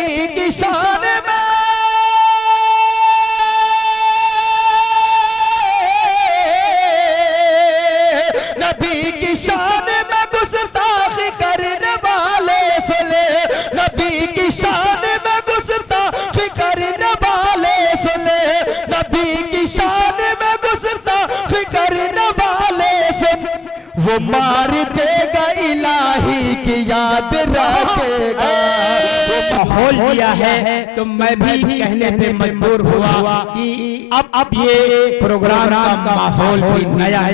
نبی کی شان میں نبی کی شان میں گستاخی کرنے والے سنے نبی کی شان میں گستاخی کرنے والے سنے نبی کی شان میں گستاخی کرنے والے سنے وہ مار دے گا الہی کی یاد رکھے گا ماحول دیا ہے تو میں بھی کہنے پہ مجبور ہوا کہ اب یہ پروگرام کا ماحول بھی نیا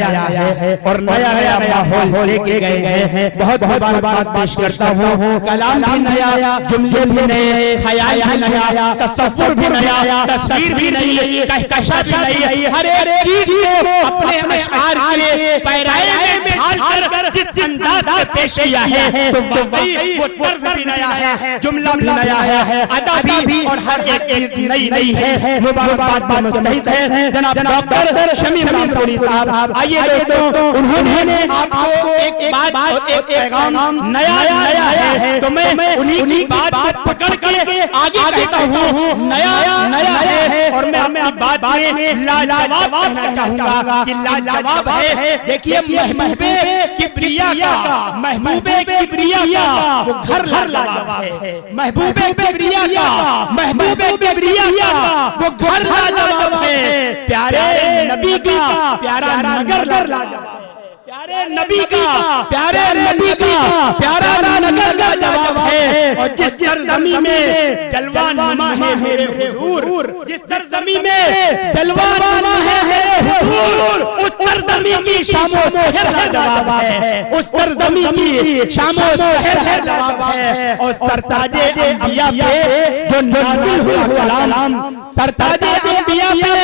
ہے اور نیا ماحول لے کے گئے ہیں بہت بات پیش کرتا ہوں کلام بھی نیا جملے بھی نئے خیال بھی نیا تصور بھی نیا تصویر بھی نئی کہکشاں بھی نئی ہر ایک چیز کو اپنے اشعار کے پیرائے میں ڈھال کر جس انداز سے پیش کیا ہے تو واقعی وہ طرز بھی نیا ہے جملہ بھی نیا ہے ادا بھی اور ہر ایک چیز نئی ہے مبارکباد مستحق ہے جناب ڈاکٹر شمیم رامپوری صاحب آئیے دوستوں انہوں نے آپ کو ایک بات اور ایک پیغام نیا ہے تو میں انہی کی بات کو پکڑ کے آگے کہتا ہوں نیا ہے اور میں اپنی بات میں لاجواب کہنا چاہوں گا کہ لاجواب ہے دیکھیے محبوب کبریا کا وہ گھر لاجواب ہے محبوب کبریا کا وہ گھر لاجواب ہے پیارے نبی کا پیارا نگر لاجواب ہے پیارے نبی کا پیارا نگر لاجواب ہے اور جس سرزمین میں جلوہ نما ہے میرے حضور جس سرزمین میں جلوہ نما ہے میرے حضور اس سرزمین کی شام و سحر لاجواب ہے اس سرزمین کی شام و سحر لاجواب ہے اور سرتاج انبیاء پہ جو نازل ہوا کلام سرتاج انبیاء پہ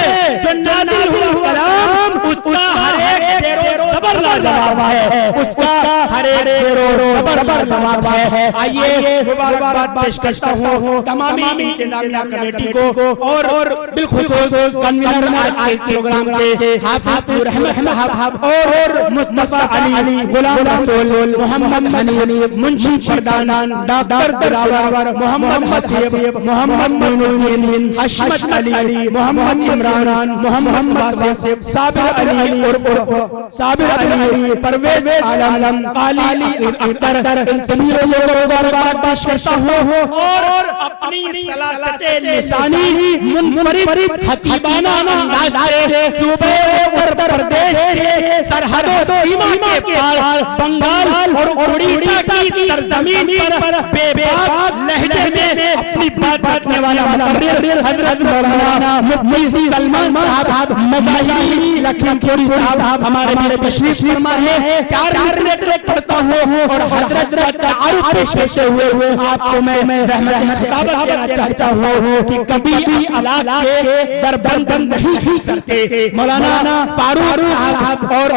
جو نازل ہوا کلام اس کا ہر ایک زیر و زبر لاجواب ہے اس کا ہر ایک زیر و زبر لاجواب ہے آئیے مبارکباد پیش کرتا ہوں تمامی انتظامیہ کمیٹی کو اور بالخصوص کنوینر آج پروگرام کے حافظ نور احمد صاحب اور مصطفیٰ علی غلام رسول محمد حنیف منشی پردان ڈاکٹر دلاور محمد حسیب محمد معین الدین حشمت علی محمد عمران محمد واسف صابر علی پرویز عالم علی اختر ان سبھی لوگوں کو مبارکباد پیش کرتا ہوں اور اپنی صلاحیت لسانی منفرد خطیبانہ انداز سے صوبے اتر پردیش کے سرحد و سیما کے پار بنگال اور اڑیسہ کی سرزمین پر بے باک لہجے میں اپنی بات باتنے والا مقرر حضرت مولانا مفتی سلمان صاحب مظاہری لکھیم پوری صاحب ہمارے میرے تشریف فرما ہے 4 منٹ پڑھتا ہوں اور حضرت کا تعارف پیش کرتے ہوئے آپ کو میں رحمت خطابت دینا چاہتا ہوں کہ کبھی بھی اولاد کے در بند نہیں کرتے مولانا فاروق صاحب اور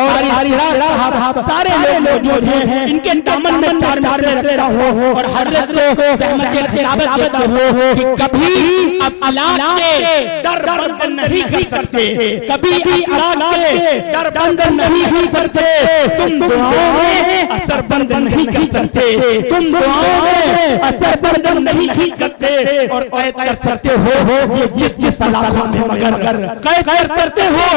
صاحب سارے لوگ موجود ہیں ان کے دامن میں 4 منٹ رکھتا ہوں اور حضرت کو رحمت خطابت دیتا ہوں کہ کبھی اولاد کے در بند نہیں کر سکتے کبھی اولاد کے در بند نہیں کر سکتے تم دعاؤں میں اثر بند نہیں کر سکتے تم دعاؤں میں اثر بند نہیں کرتے اور قید کر سکتے ہو یہ جس سلاخوں میں مگر قید کر سکتے ہو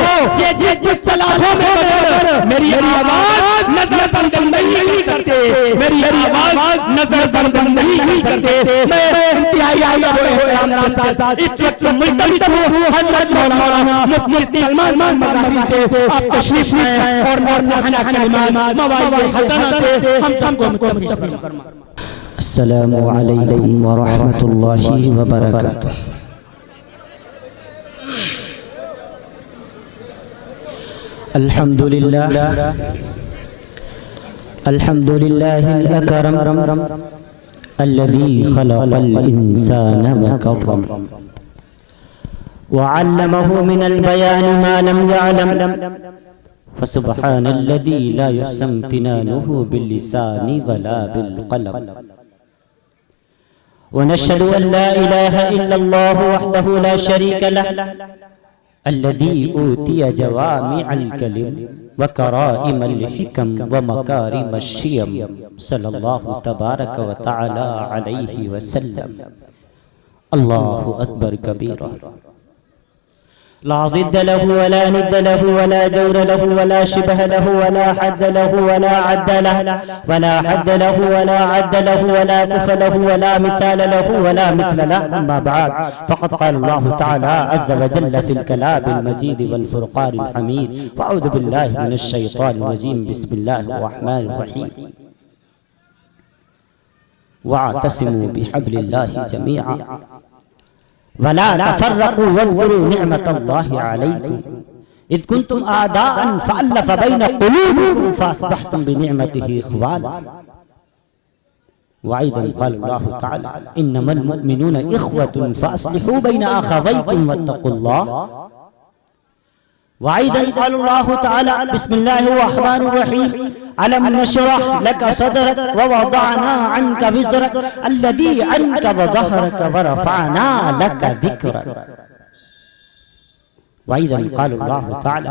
یہ جس سلاخوں میں مگر میری آواز نظر بند نہیں کر سکتے میری آواز نظر بند نہیں کر سکتے میں انتہائی احترام کے ساتھ اس وقت ملتمس ہوں حضرت مولانا مفتی سلمان مظاہری سے آپ تشریف لائیں اور مرحبا کلمات مواعظ حسنات سے ہم سب کو متوجہ فرمائیں السلام علیکم ورحمۃ اللہ وبرکاتہ الحمد للہ الأكرم الذي خلق الإنسان وكرم وعلمه من البيان ما لم يعلم فسبحان الذي لا يحصى امتنانه باللسان ولا بالقلم ونشهد أن لا إله إلا الله وحده لا شريك له الذي أوتي جوامع الكلم وكرائم الحكم ومكارم الشيم صلى الله تبارك وتعالى عليه وسلم اللہ اکبر کبیرہ لا ضد له ولا ند له ولا جور له ولا شبه له ولا حد له ولا عد له ولا حد له ولا عد له ولا كف له ولا مثال له ولا مثل له. أما بعد فقد قال الله تعالى عز وجل في الكلام المجيد والفرقان الحميد وأعوذ بالله من الشيطان الرجيم بسم الله الرحمن الرحيم واعتصموا بحبل الله جميعا ولا تفرقوا واذكروا نعمة الله عليكم إذ كنتم أعداء فألف بين قلوبكم فأصبحتم بنعمته إخوانا. وأيضا قال الله تعالى إنما المؤمنون إخوة فأصلحوا بين أخويكم واتقوا الله. وأيضا قال الله تعالى بسم الله الرحمن الرحيم ألم نشرح لك صدرك ووضعنا عنك وزرك الذي أنقض ظهرك ورفعنا لك ذكرك. وأيضا قال الله تعالى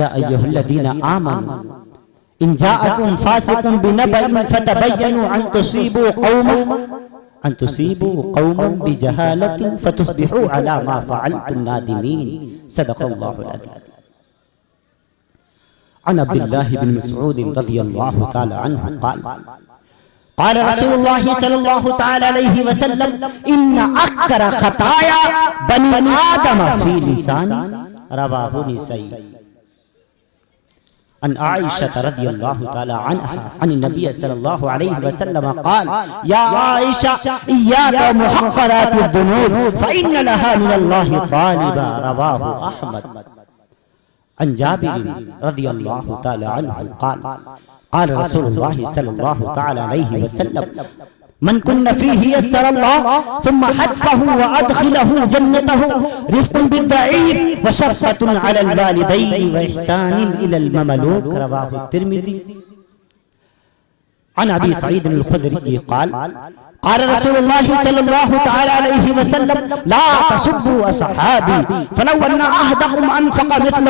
يا أيها الذين آمنوا إن جاءكم فاسق بنبأ فتبينوا أن تصيبوا قوما بجهالة فتصبحوا على ما فعلتم نادمين. صدق الله العظيم. عن عبد الله بن مسعود رضي الله تعالى عنه قال قال رسول الله صلى الله تعالى عليه وسلم إن أكثر خطايا بني آدم في لسان. رواه النسائي. عن عائشة رضي الله تعالى عنها عن النبي صلى الله عليه وسلم قال يا عائشة إياك ومحقرات الذنوب فإن لها من الله طالبا. رواه أحمد. عن جابر رضي الله تعالى عنه قال قال رسول الله صلى الله تعالى عليه وسلم من كن فيه يسر الله ثم حتفه وأدخله جنته رفق بالضعيف وشفقة على الوالدين وإحسان إلى المملوك. رواه الترمذي. عن أبي سعيد الخدري قال قال رسول الله صلى الله تعالى عليه وسلم لا تسبوا أصحابي فلو أن أحدكم أنفق مثل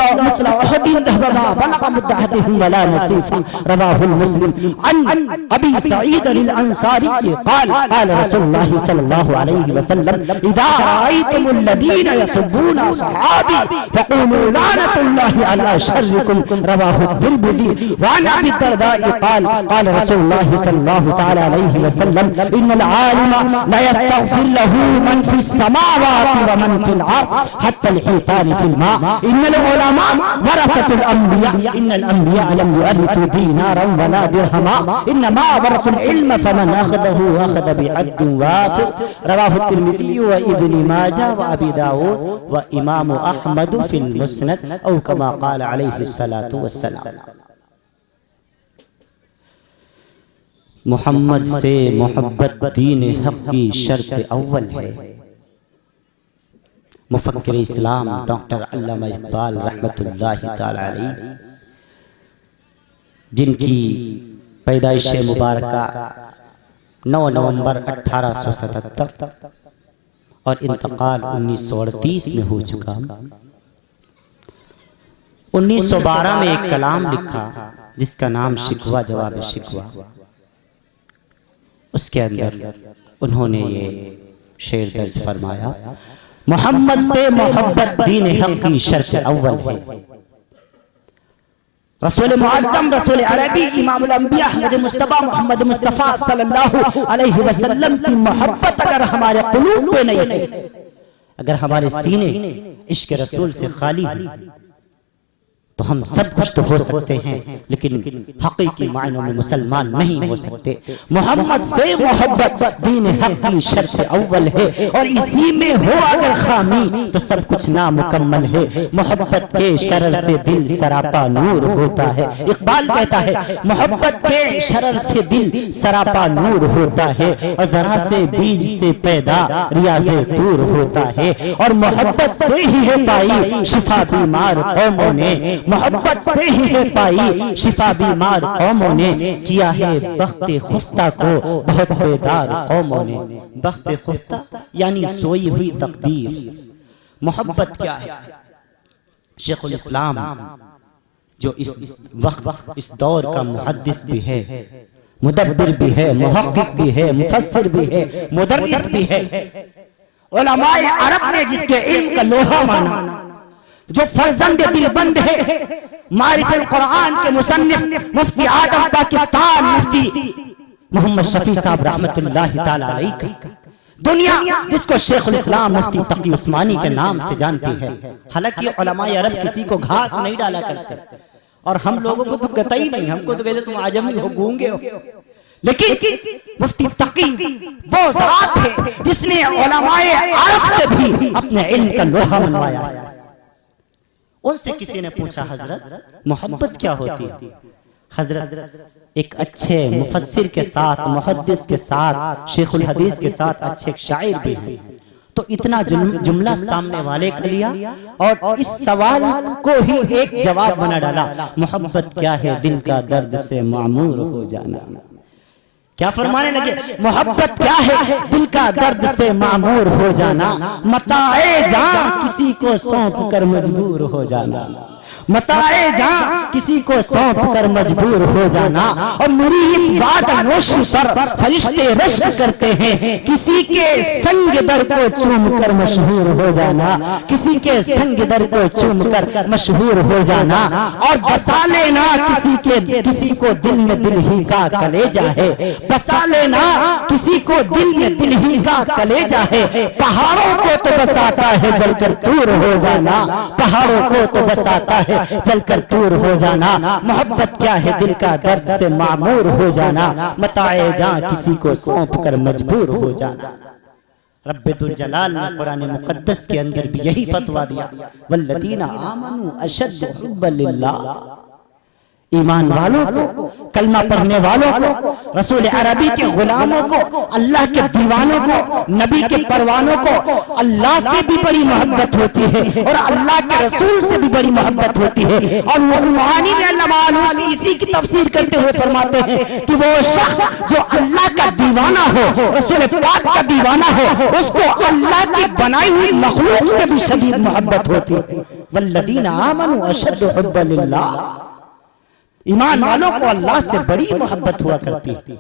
أحد ذهب ما بلغ مد أحدهم ولا نصيفا. رواه المسلم. عن أبي سعيد الأنصاري قال قال رسول الله صلى الله عليه وسلم إذا رأيتم الذين يسبون أصحابي فقولوا لعنة الله على شركم. رواه الترمذي. وعن أبي الدرداء قال قال رسول الله صلى الله تعالى عليه وسلم إن العالم لا يستغفر له من في السماوات ومن في الأرض حتى الحيتان في الماء. إن العلماء ورثة الأنبياء إن الأنبياء لم يورثوا دينارا ولا درهما إنما ورثوا العلم فمن أخذه أخذ بحد وافر. رواه الترمذي وابن ماجه وأبي داود وإمام أحمد في المسند أو كما قال عليه الصلاة والسلام. محمد سے محبت دین حق کی شرط اول ہے. مفکر اسلام ڈاکٹر علامہ اقبال رحمۃ اللہ تعالی علیہ جن کی پیدائش مبارکہ 9 نومبر 1877 اور انتقال 1938 میں ہو چکا. 1912 میں ایک کلام لکھا جس کا نام شکوہ جواب شکوہ. اس کے اندر انہوں نے یہ شعر درج فرمایا محمد سے محبت دین حق کی شرط اول ہے. رسول معظم رسول عربی امام الانبیاء احمد مصطفیٰ محمد مصطفیٰ صلی اللہ علیہ وسلم کی محبت اگر ہمارے قلوب پہ نہیں ہے, اگر ہمارے سینے عشق رسول سے خالی ہیں تو ہم سب کچھ تو ہو سکتے ہیں لیکن حقیقی معنوں میں مسلمان نہیں ہو سکتے. محمد سے محبت دین حق کی شرط اول ہے اور اسی میں ہو اگر خامی تو سب کچھ نامکمل ہے. محبت کے شرر سے دل سراپا نور ہوتا ہے. اقبال کہتا ہے محبت کے شرر سے دل سراپا نور ہوتا ہے اور ذرا سے بیج سے پیدا ریاض دور ہوتا ہے. اور محبت سے ہی ہے پائی شفا بیمار قوموں نے, محبت سے ہی ہے پائی شفا بیمار قوموں نے. کیا ہے بخت خفتہ کو بہت بیدار قوموں نے. بخت خفتہ یعنی سوئی ہوئی تقدیر. محبت کیا ہے؟ شیخ الاسلام جو اس وقت اس دور کا محدث بھی ہے, مدبر بھی ہے, محقق بھی ہے, مفسر بھی ہے, مدرس بھی ہے, علماء عرب نے جس کے علم کا لوہا مانا، جو فرزند دل بند ہے، معرف القرآن کے مصنف مفتی اعظم پاکستان مفتی محمد شفیع صاحب رحمت اللہ تعالی علیہ کا، دنیا جس کو شیخ الاسلام مفتی تقی عثمانی کے نام سے جانتی ہے۔ حالانکہ علماء عرب کسی کو گھاس نہیں ڈالا کرتے، اور ہم لوگوں کو تو قطعی نہیں، ہم کو تو کہتے تم عجمی ہو، گونگے ہو، لیکن مفتی تقی وہ ذات ہے جس نے علماء عرب سے بھی اپنے علم کا لوہا منوایا۔ ان سے کسی نے پوچھا حضرت محبت کیا ہوتی ہے؟ حضرت ایک اچھے مفسر کے ساتھ، محدث کے ساتھ، شیخ الحدیث کے ساتھ اچھے ایک شاعر بھی ہیں، تو اتنا جملہ سامنے والے کا لیا اور اس سوال کو ہی ایک جواب بنا ڈالا، محبت کیا ہے؟ دل کا درد سے معمور ہو جانا۔ کیا فرمانے لگے؟ محبت کیا ہے؟ دل کا درد سے معمور ہو جانا، متاع جاں کسی کو سونپ کر مجبور ہو جانا، متاع جاں کسی کو سونپ کر مجبور ہو جانا۔ اور میری اس بات نوشی پر فرشتے رشک کرتے ہیں، کسی کے سنگ در کو چوم کر مشہور ہو جانا، کسی کے سنگ در کو چوم کر مشہور ہو جانا۔ اور بسا لینا کسی کو دل میں دل ہی کا کلیجہ ہے، بسا لینا کسی کو دل میں دل ہی کا کلیجہ ہے۔ پہاڑوں کو تو بساتا ہے جل کر دور ہو جانا، پہاڑوں کو تو بساتا ہے چل کر دور ہو جانا۔ محبت کیا ہے؟ دل کا درد سے معمور ہو جانا، متاع جاں کسی کو سونپ کر مجبور ہو جانا۔ رب ذوالجلال نے قرآن مقدس کے اندر بھی یہی فتویٰ دیا، والذین آمنوا اشد حبا للہ۔ ایمان والوں کو، کلمہ پڑھنے والوں کو، رسول عربی کے غلاموں کو، اللہ کے دیوانوں کو، نبی کے پروانوں کو اللہ سے بھی بڑی محبت ہوتی ہے اور اللہ کے رسول سے بھی بڑی محبت ہوتی ہے۔ اور وہ معانی میں علامہ آلوسی اسی کی تفسیر کرتے ہوئے فرماتے ہیں کہ وہ شخص جو اللہ کا دیوانہ ہو، رسول پاک کا دیوانہ ہو، اس کو اللہ کی بنائی ہوئی مخلوق سے بھی شدید محبت ہوتی ہے۔ والذین آمنوا اشد حبا للہ۔ ایمان والوں کو اللہ سے بڑی محبت ہوا کرتی ہے،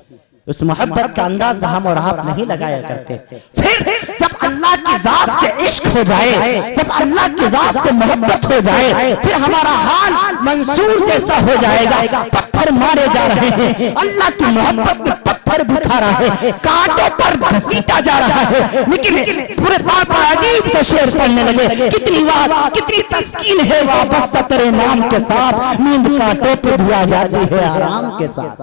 اس محبت کا اندازہ ہم اور آپ نہیں لگایا کرتے۔ پھر جب اللہ کی ذات سے عشق ہو جائے، جب اللہ کی ذات سے محبت ہو جائے، پھر ہمارا حال منصور جیسا ہو جائے گا۔ پتھر مارے جا رہے ہیں، اللہ کی محبت میں پتھر بھی کھا رہا ہے، کانٹوں پر گھسیٹا جا رہا ہے، لیکن پورے طور پر عجیب سے شعر پڑھنے لگے، کتنی بات، کتنی تسکین ہے وابستہ تیرے نام کے ساتھ، نیند کانٹوں پہ بھی آ جاتی ہے آرام کے ساتھ۔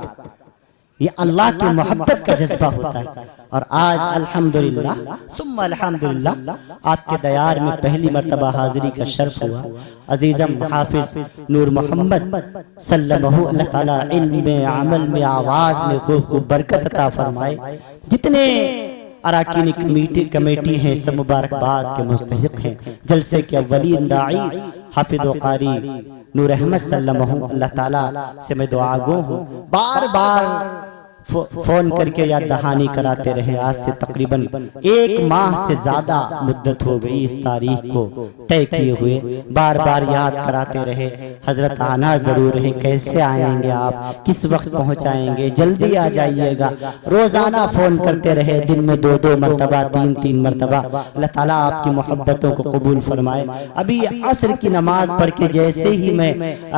یہ اللہ کی محبت کا جذبہ ہوتا ہے۔ اور آج الحمدللہ ثم الحمدللہ آپ کے دیار میں پہلی مرتبہ حاضری کا شرف ہوا۔ عزیزم حافظ نور محمد سلمہ اللہ تعالیٰ علم میں، عمل میں، آواز میں خوب خوب برکت عطا فرمائے۔ جتنے اراکین کمیٹی ہیں سب مبارکباد کے مستحق ہیں۔ جلسے کے اولین داعی حافظ و قاری نور احمد سلمہ اللہ تعالیٰ سے میں دعا گو ہوں، بار بار فون کر کے یاد دہانی کراتے رہے۔ آج سے تقریباً 1 ماہ سے زیادہ مدت ہو گئی اس تاریخ کو طے کیے ہوئے، بار بار یاد کراتے رہے حضرت آنا ضرور ہے، کیسے آئیں گے آپ، کس وقت پہنچائیں گے، جلدی آ جائیے گا۔ روزانہ فون کرتے رہے، دن میں 2 مرتبہ 3 مرتبہ۔ اللہ تعالیٰ آپ کی محبتوں کو قبول فرمائے۔ ابھی عصر کی نماز پڑھ کے جیسے ہی میں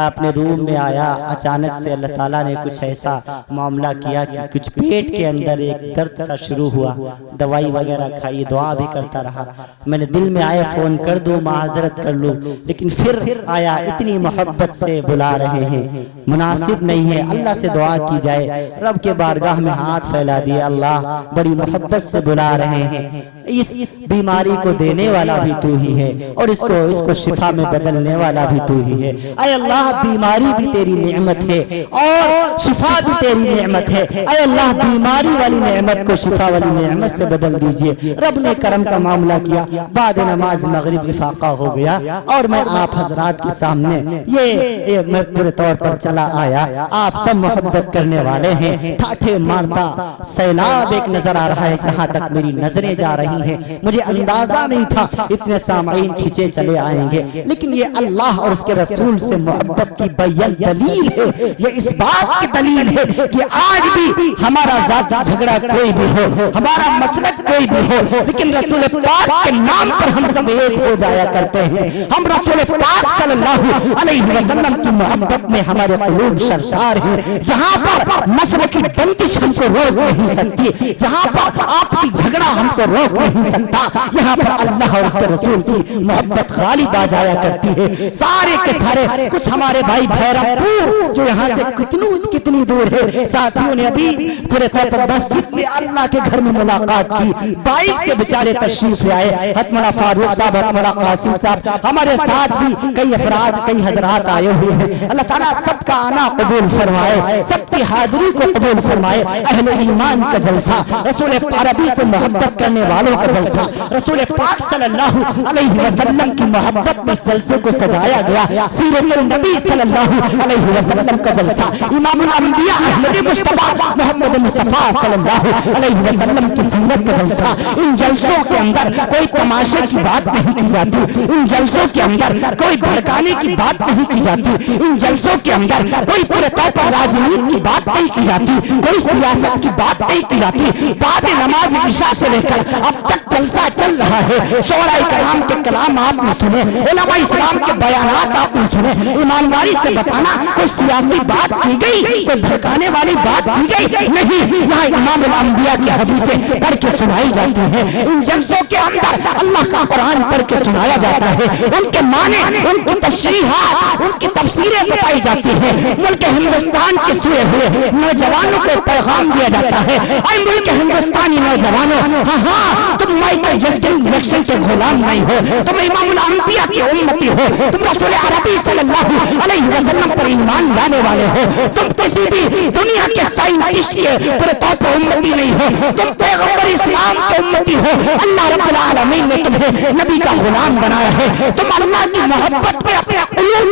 اپنے روم میں آیا، اچانک سے اللہ تعالیٰ نے کچھ ایسا معاملہ کیا کہ کچھ پیٹ کے اندر ایک درد سا شروع ہوا، دوائی وغیرہ کھائی، دعا بھی کرتا رہا۔ میں نے دل میں آیا فون کر دوں، معذرت کر لوں، لیکن پھر آیا اتنی محبت سے بلا رہے ہیں، مناسب نہیں ہے، اللہ سے دعا کی جائے۔ رب کے بارگاہ میں ہاتھ پھیلا دیے، اللہ بڑی محبت سے بلا رہے ہیں، اس بیماری کو دینے والا بھی تو ہی ہے اور اس کو شفا میں بدلنے والا بھی تو ہی ہے۔ اے اللہ بیماری بھی تیری نعمت ہے اور شفا بھی تیری نعمت ہے، اے اللہ بیماری والی نعمت کو شفا والی نعمت سے بدل دیجئے۔ رب نے کرم کا معاملہ کیا، بعد نماز مغرب افاقہ ہو گیا اور میں آپ حضرات کے سامنے یہ میں پورے طور پر چلا آیا۔ آپ سب محبت کرنے والے ہیں، ٹھاٹھے مارتا سیلاب ایک نظر آ رہا ہے جہاں تک میری نظریں جا رہی ہیں۔ مجھے اندازہ نہیں تھا اتنے سامعین کھچے چلے آئیں گے، لیکن یہ اللہ اور اس کے رسول سے محبت کی بیان دلیل ہے، یہ اس بات کی دلیل ہے کہ آج بھی ہمارا ذاتی جھگڑا کوئی بھی ہو، ہمارا مسلک کوئی بھی ہو، لیکن رسول پاک کے نام پر ہم سب ایک ہو جایا کرتے ہیں۔ ہم رسول پاک صلی اللہ علیہ وسلم کی محبت میں ہمارے قلوب سرشار ہیں۔ جہاں پر نسل کی بندش ہم کو روک نہیں سکتی، جہاں پر آپسی جھگڑا ہم کو روک نہیں سکتا، یہاں پر اللہ اور اس کے رسول کی محبت غالب آ جایا کرتی ہے۔ سارے کے سارے کچھ ہمارے بھائی بھیرمپور جو یہاں سے کتنی دور ہے، ساتھیوں نے ابھی پورے طور پر مسجد میں اللہ کے گھر میں ملاقات کی، بائک سے بیچارے تشریف لے آئے، حتمرا فاروق صاحب، حتمرا قاسم صاحب، ہمارے ساتھ بھی کئی افراد کئی حضرات آئے ہوئے ہیں۔ اللہ تعالیٰ سب کا آنا قبول فرمائے، سب کی حاضری کو قبول فرمائے۔ اہل ایمان کا جلسہ، رسول عربی سے محبت کرنے والوں کا جلسہ، رسول پاک صلی اللہ علیہ وسلم کی محبت میں اس جلسے کو سجایا گیا۔ سیرت النبی صلی اللہ علیہ وسلم کا جلسہ، امام الانبیاء احمد مصطفیٰ محمد مصطفیٰ صلی اللہ علیہ وسلم کی سیرت کا جلسہ۔ ان جلسوں کے اندر کوئی تماشے کی بات نہیں کی جاتی، ان جلسوں کے اندر کوئی بھڑکانے کی بات نہیں کی جاتی، ان جلسوں کے اندر کوئی پورے طور پر راجنیت کی بات نہیں کی جاتی، کوئی سیاست کی بات نہیں کی جاتی۔ بعد نماز عشاء سے لے کر اب تک جلسہ چل رہا ہے۔ شعراء کرام کے کلام آپ نے سنے، علماء اسلام کے بیانات آپ نے سنے۔ ایمانداری سے بتانا کوئی سیاسی بات کی گئی، کوئی بھڑکانے والی بات کی گئی نہیں، یہاں امام الانبیاء کی حدیثیں پڑھ کے سنائی جاتی ہیں۔ ان جلسوں کے اندر اللہ کا قرآن پڑھ کے سنایا جاتا ہے، ان کے معنی، ان کی تشریحات، ان کی تفسیریں بتائی جاتی ہیں۔ ملک ہندوستان کے سوئے ہوئے نوجوانوں کو پیغام دیا جاتا ہے، اے ملک ہندوستانی نوجوانوں، ہاں تم مائیکل جیکسن کے غلام نہیں ہو، تم امام الانبیاء کی امتی ہو، تم رسول عربی صلی اللہ علیہ وسلم پر ایمان لانے والے ہو، تم کسی بھی دنیا کے سائنٹسٹ کے پورے طور پر امتی نہیں ہو، تم پیغمبر اسلام کے امتی ہو۔ اللہ رب العالمین نے تمہیں نبی کا غلام بنایا ہے، تم اللہ کی محبت میں اپنے قلوب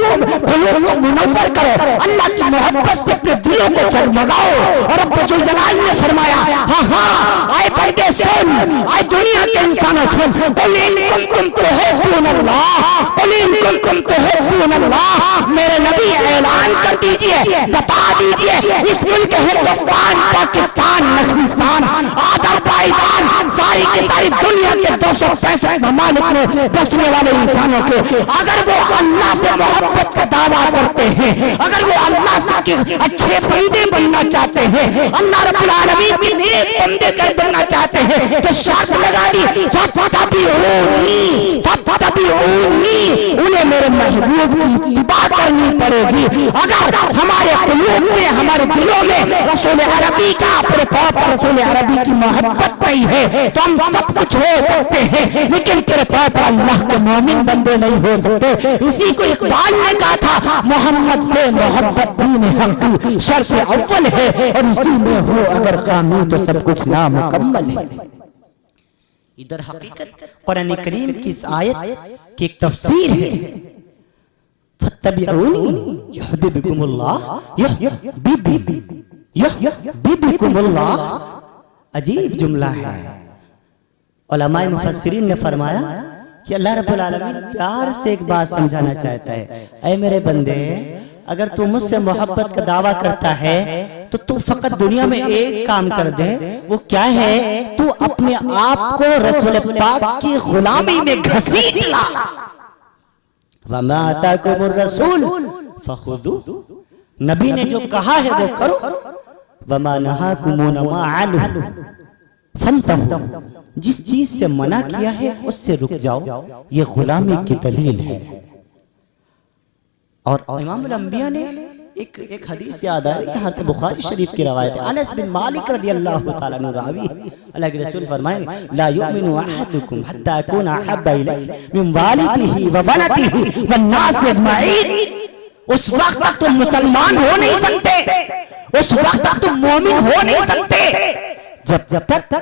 کو منور کرو، اللہ کی محبت سے اپنے دلوں کو جگمگاؤ۔ اور رب ذوالجلال نے فرمایا، ہاں آئے بندے سن، آئے دنیا کے انسانوں سن، قل ان کنتم تحبون اللہ، قل ان کنتم تحبون اللہ، میرے نبی اعلان کر دیجئے، بتا دیجئے اس ملک ہندوستان، پاکستان، افغانستان، آذربائیجان، ساری کی ساری دنیا کے 265 ممالک میں بسنے والے انسانوں کو اگر وہ اللہ سے محبت کا دعویٰ کرتے ہیں، اگر وہ اللہ سے اچھے بندے بننا چاہتے ہیں، اللہ رب العالمین کی نیک بندے کر بننا چاہتے ہیں، تو شرط لگا دی فَاتَّبِعُونِي، انہیں میرے محبوب کی اتباع کرنی پڑے گی۔ اگر ہمارے قلوب میں، ہمارے دلوں میں رسول عربی کا پورے طور پر رسول عربی کی محبت نہیں ہے تو ہم سب کچھ ہو سکتے ہیں، لیکن پورے طور پر اللہ کے مومن بندے نہیں ہو سکتے۔ اسی کو اقبال نے کہا تھا، محمد سے محبت دین حق کی شرط اول ہے، اور اسی میں ہو اگر خامی تو سب کچھ نامکمل ہے۔ ادھر حقیقت قرآن کریم کی اس آیت کی ایک تفسیر ہے، فَاتَّبِعُونِي يُحْبِبْكُمُ اللَّهُ يُحْبِبْكُمُ اللَّهُ۔ عجیب جملہ ہے۔ علماء مفسرین نے فرمایا کہ اللہ رب العالمین پیار سے ایک بات سمجھانا چاہتا ہے، اے میرے بندے، اگر تو مجھ سے محبت کا دعویٰ کرتا ہے تو تو فقط دنیا میں ایک کام کر دے، وہ کیا ہے؟ تو اپنے آپ کو رسول پاک کی غلامی میں گھسیٹ لا۔ وَمَا آتَاكُمُ الرَّسُولُ فَخُذُوهُ، نبی نے جو کہا ہے وہ کرو، وَمَا نَهَاكُمْ عَنْهُ فَانْتَهُوا، جس چیز سے منع کیا ہے اس سے رک جاؤ، یہ غلامی کی دلیل ہے۔ اور امام الانبیاء نے ایک حدیث یاد آ رہی ہے، حضرت بخاری شریف کی روایت ہے، انس بن مالک رضی اللہ تعالیٰ عنہ راوی، اللہ کے رسول فرمائیں، لا یؤمن احدکم حتی اکون احب الیہ من والدہ وولدہ والناس اجمعین، اس وقت تک تم مسلمان ہو نہیں سکتے، اس وقت تک تم مومن ہو نہیں سکتے جب تک